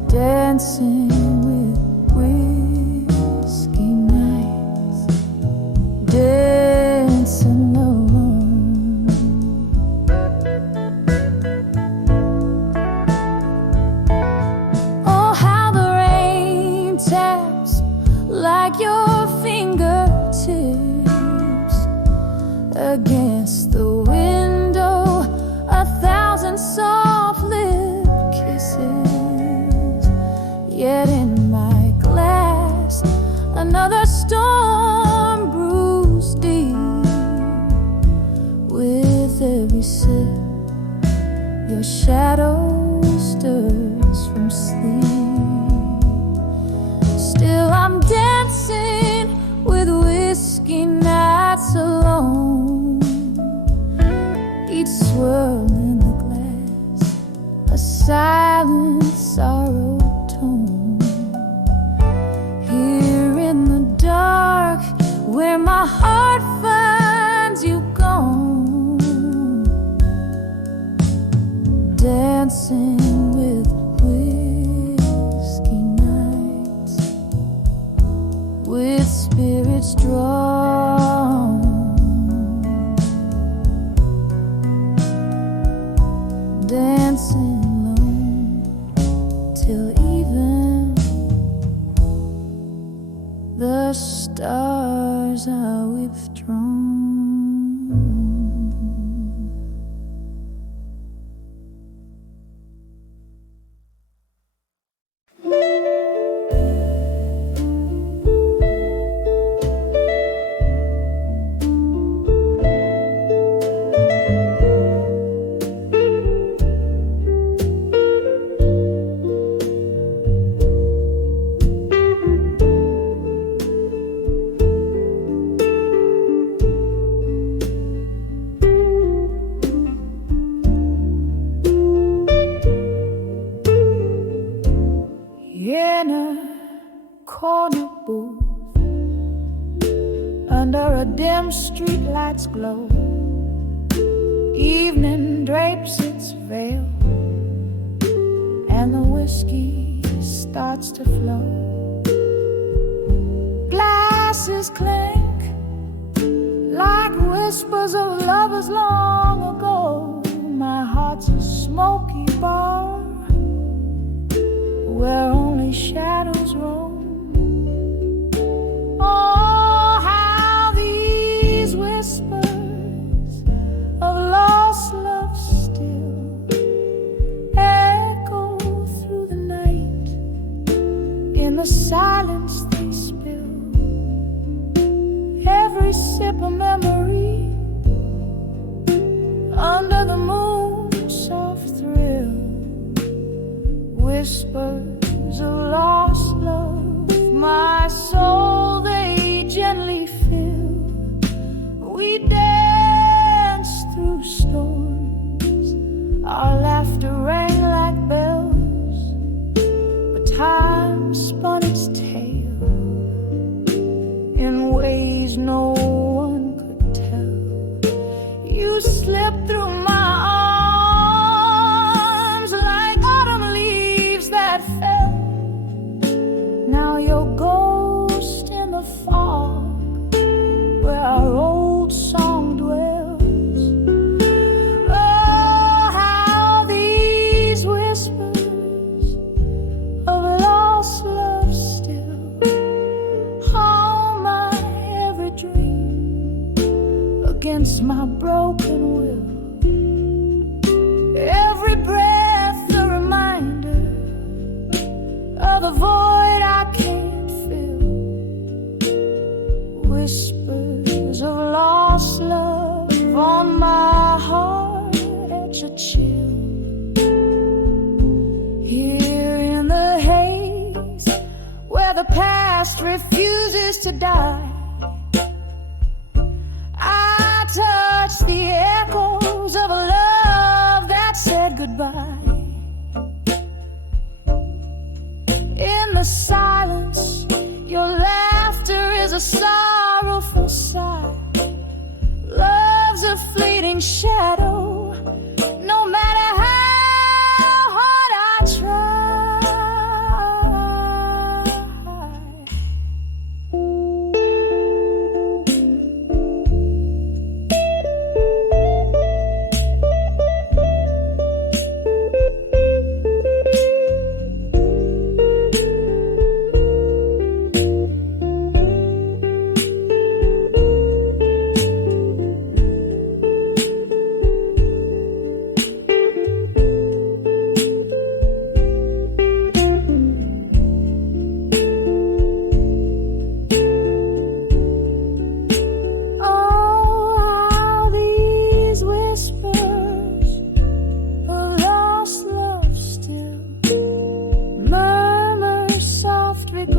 dancing with whiskey nights, dancing alone. Oh, how the rain taps like your fingertips against the window, 1,000 soft lip kisses. Yet in my glass, another storm brews deep. your shadow stirs from sleep. Still I'm dancing with whiskey nights alone, each swirl in the glass a silent sorrow tone. Here in the dark where my heart finds you gone, dancing with whiskey nights, with spirits drawn, dancing alone till even the stars are withdrawn. In a corner booth under a dim streetlight's glow, evening drapes its veil and the whiskey starts to flow. Glasses clink like whispers of lovers long ago. My heart's a smoky bar where only shadows roam. Oh, how these whispers of lost love still echo through the night. In the silence they spill every sip of memory under the moon's soft thrill. Whispers of lost love, my soul they gently fill. We dance through storms, our laughter rang like bells, but time spun its tale in ways no one could tell. You slipped through my arms like autumn leaves that fell. Now you're ghost in the fog where our old song dwells. Oh, how these whispers of lost love still haunt my every dream against my broken will. Every breath a reminder of the void I can't fill. Whispers of lost love on my heart etch a chill. Here in the haze where the past refuses to die, I touch the echoes of a love that said goodbye. In the silence, your laughter is a sorrowful sigh. Love's a fleeting shadow, no matter how hard I try.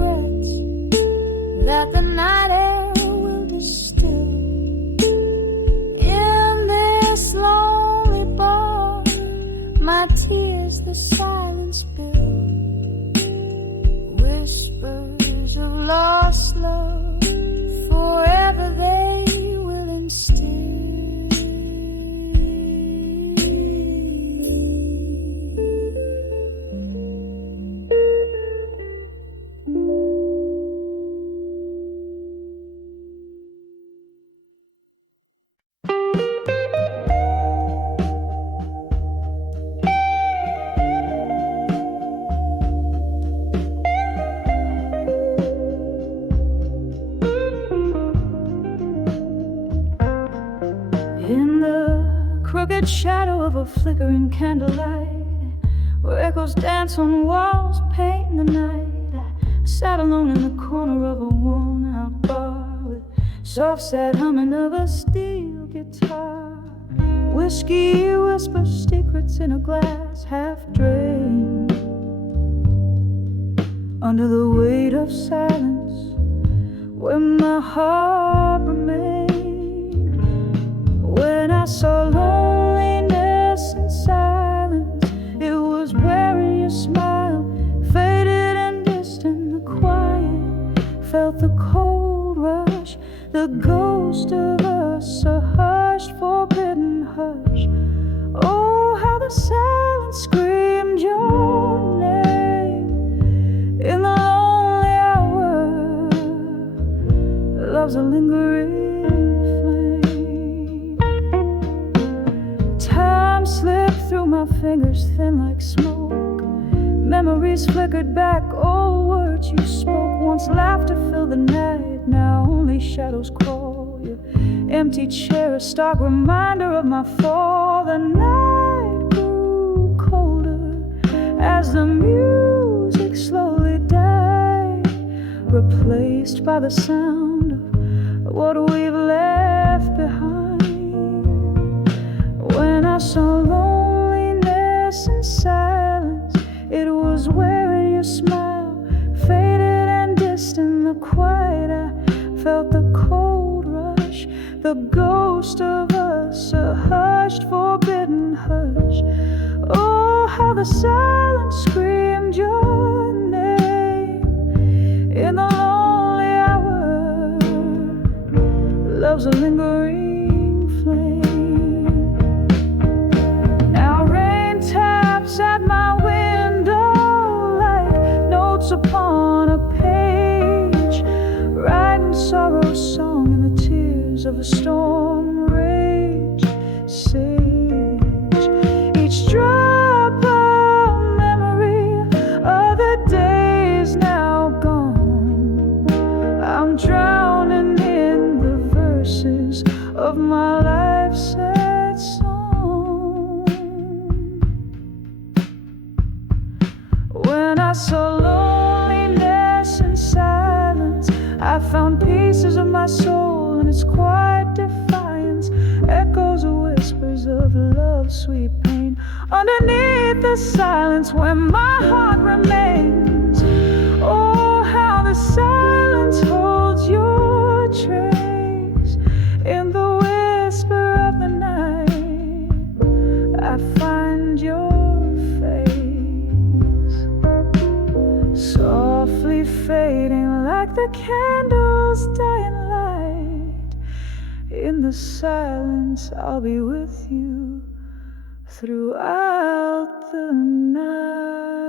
regrets that the night air will distill. In this lonely bar, my tears the silence build. Whispers of lost love, forever they will instill. In the crooked shadow of a flickering candlelight, where echoes dance on walls, painting the night, I sat alone in the corner of a worn-out bar with soft, sad humming of a steel guitar. Whiskey whispers secrets in a glass half drained. Under the weight of silence, where my heart remained. When I saw loneliness and silence, it was wearing your smile, faded and distant, the quiet. Felt the cold rush, the ghost of us, a hushed, forbidden hush. Oh, how the silence screamed your name. In the lonely hour, love's a lingering slipped through my fingers thin like smoke. Memories flickered back, old words you spoke. Once laughter filled the night, now only shadows crawl. Your empty chair, a stark reminder of my fall. The night grew colder as the music slowly died, replaced by the sound of what we've left behind. When I saw loneliness and silence, it was wearing your smile, faded and distant, the quiet. I felt the cold rush, the ghost of us, a hushed, forbidden hush. Oh, how the silence screamed your name. In the lonely hour, love's a lingering flame. At my window like notes upon a page, writing sorrow's song in the tears of a storm rage. Sage, each drop of memory of the days now gone. I'm drowning in the verses of my life's sad song. When I saw loneliness and silence, I found pieces of my soul in its quiet defiance. Echoes of whispers of love's sweet pain. Underneath the silence where my heart remains. Oh, how the silence holds your trace. In the whisper of the night, I find your softly fading like the candle's dying light. In the silence, I'll be with you throughout the night.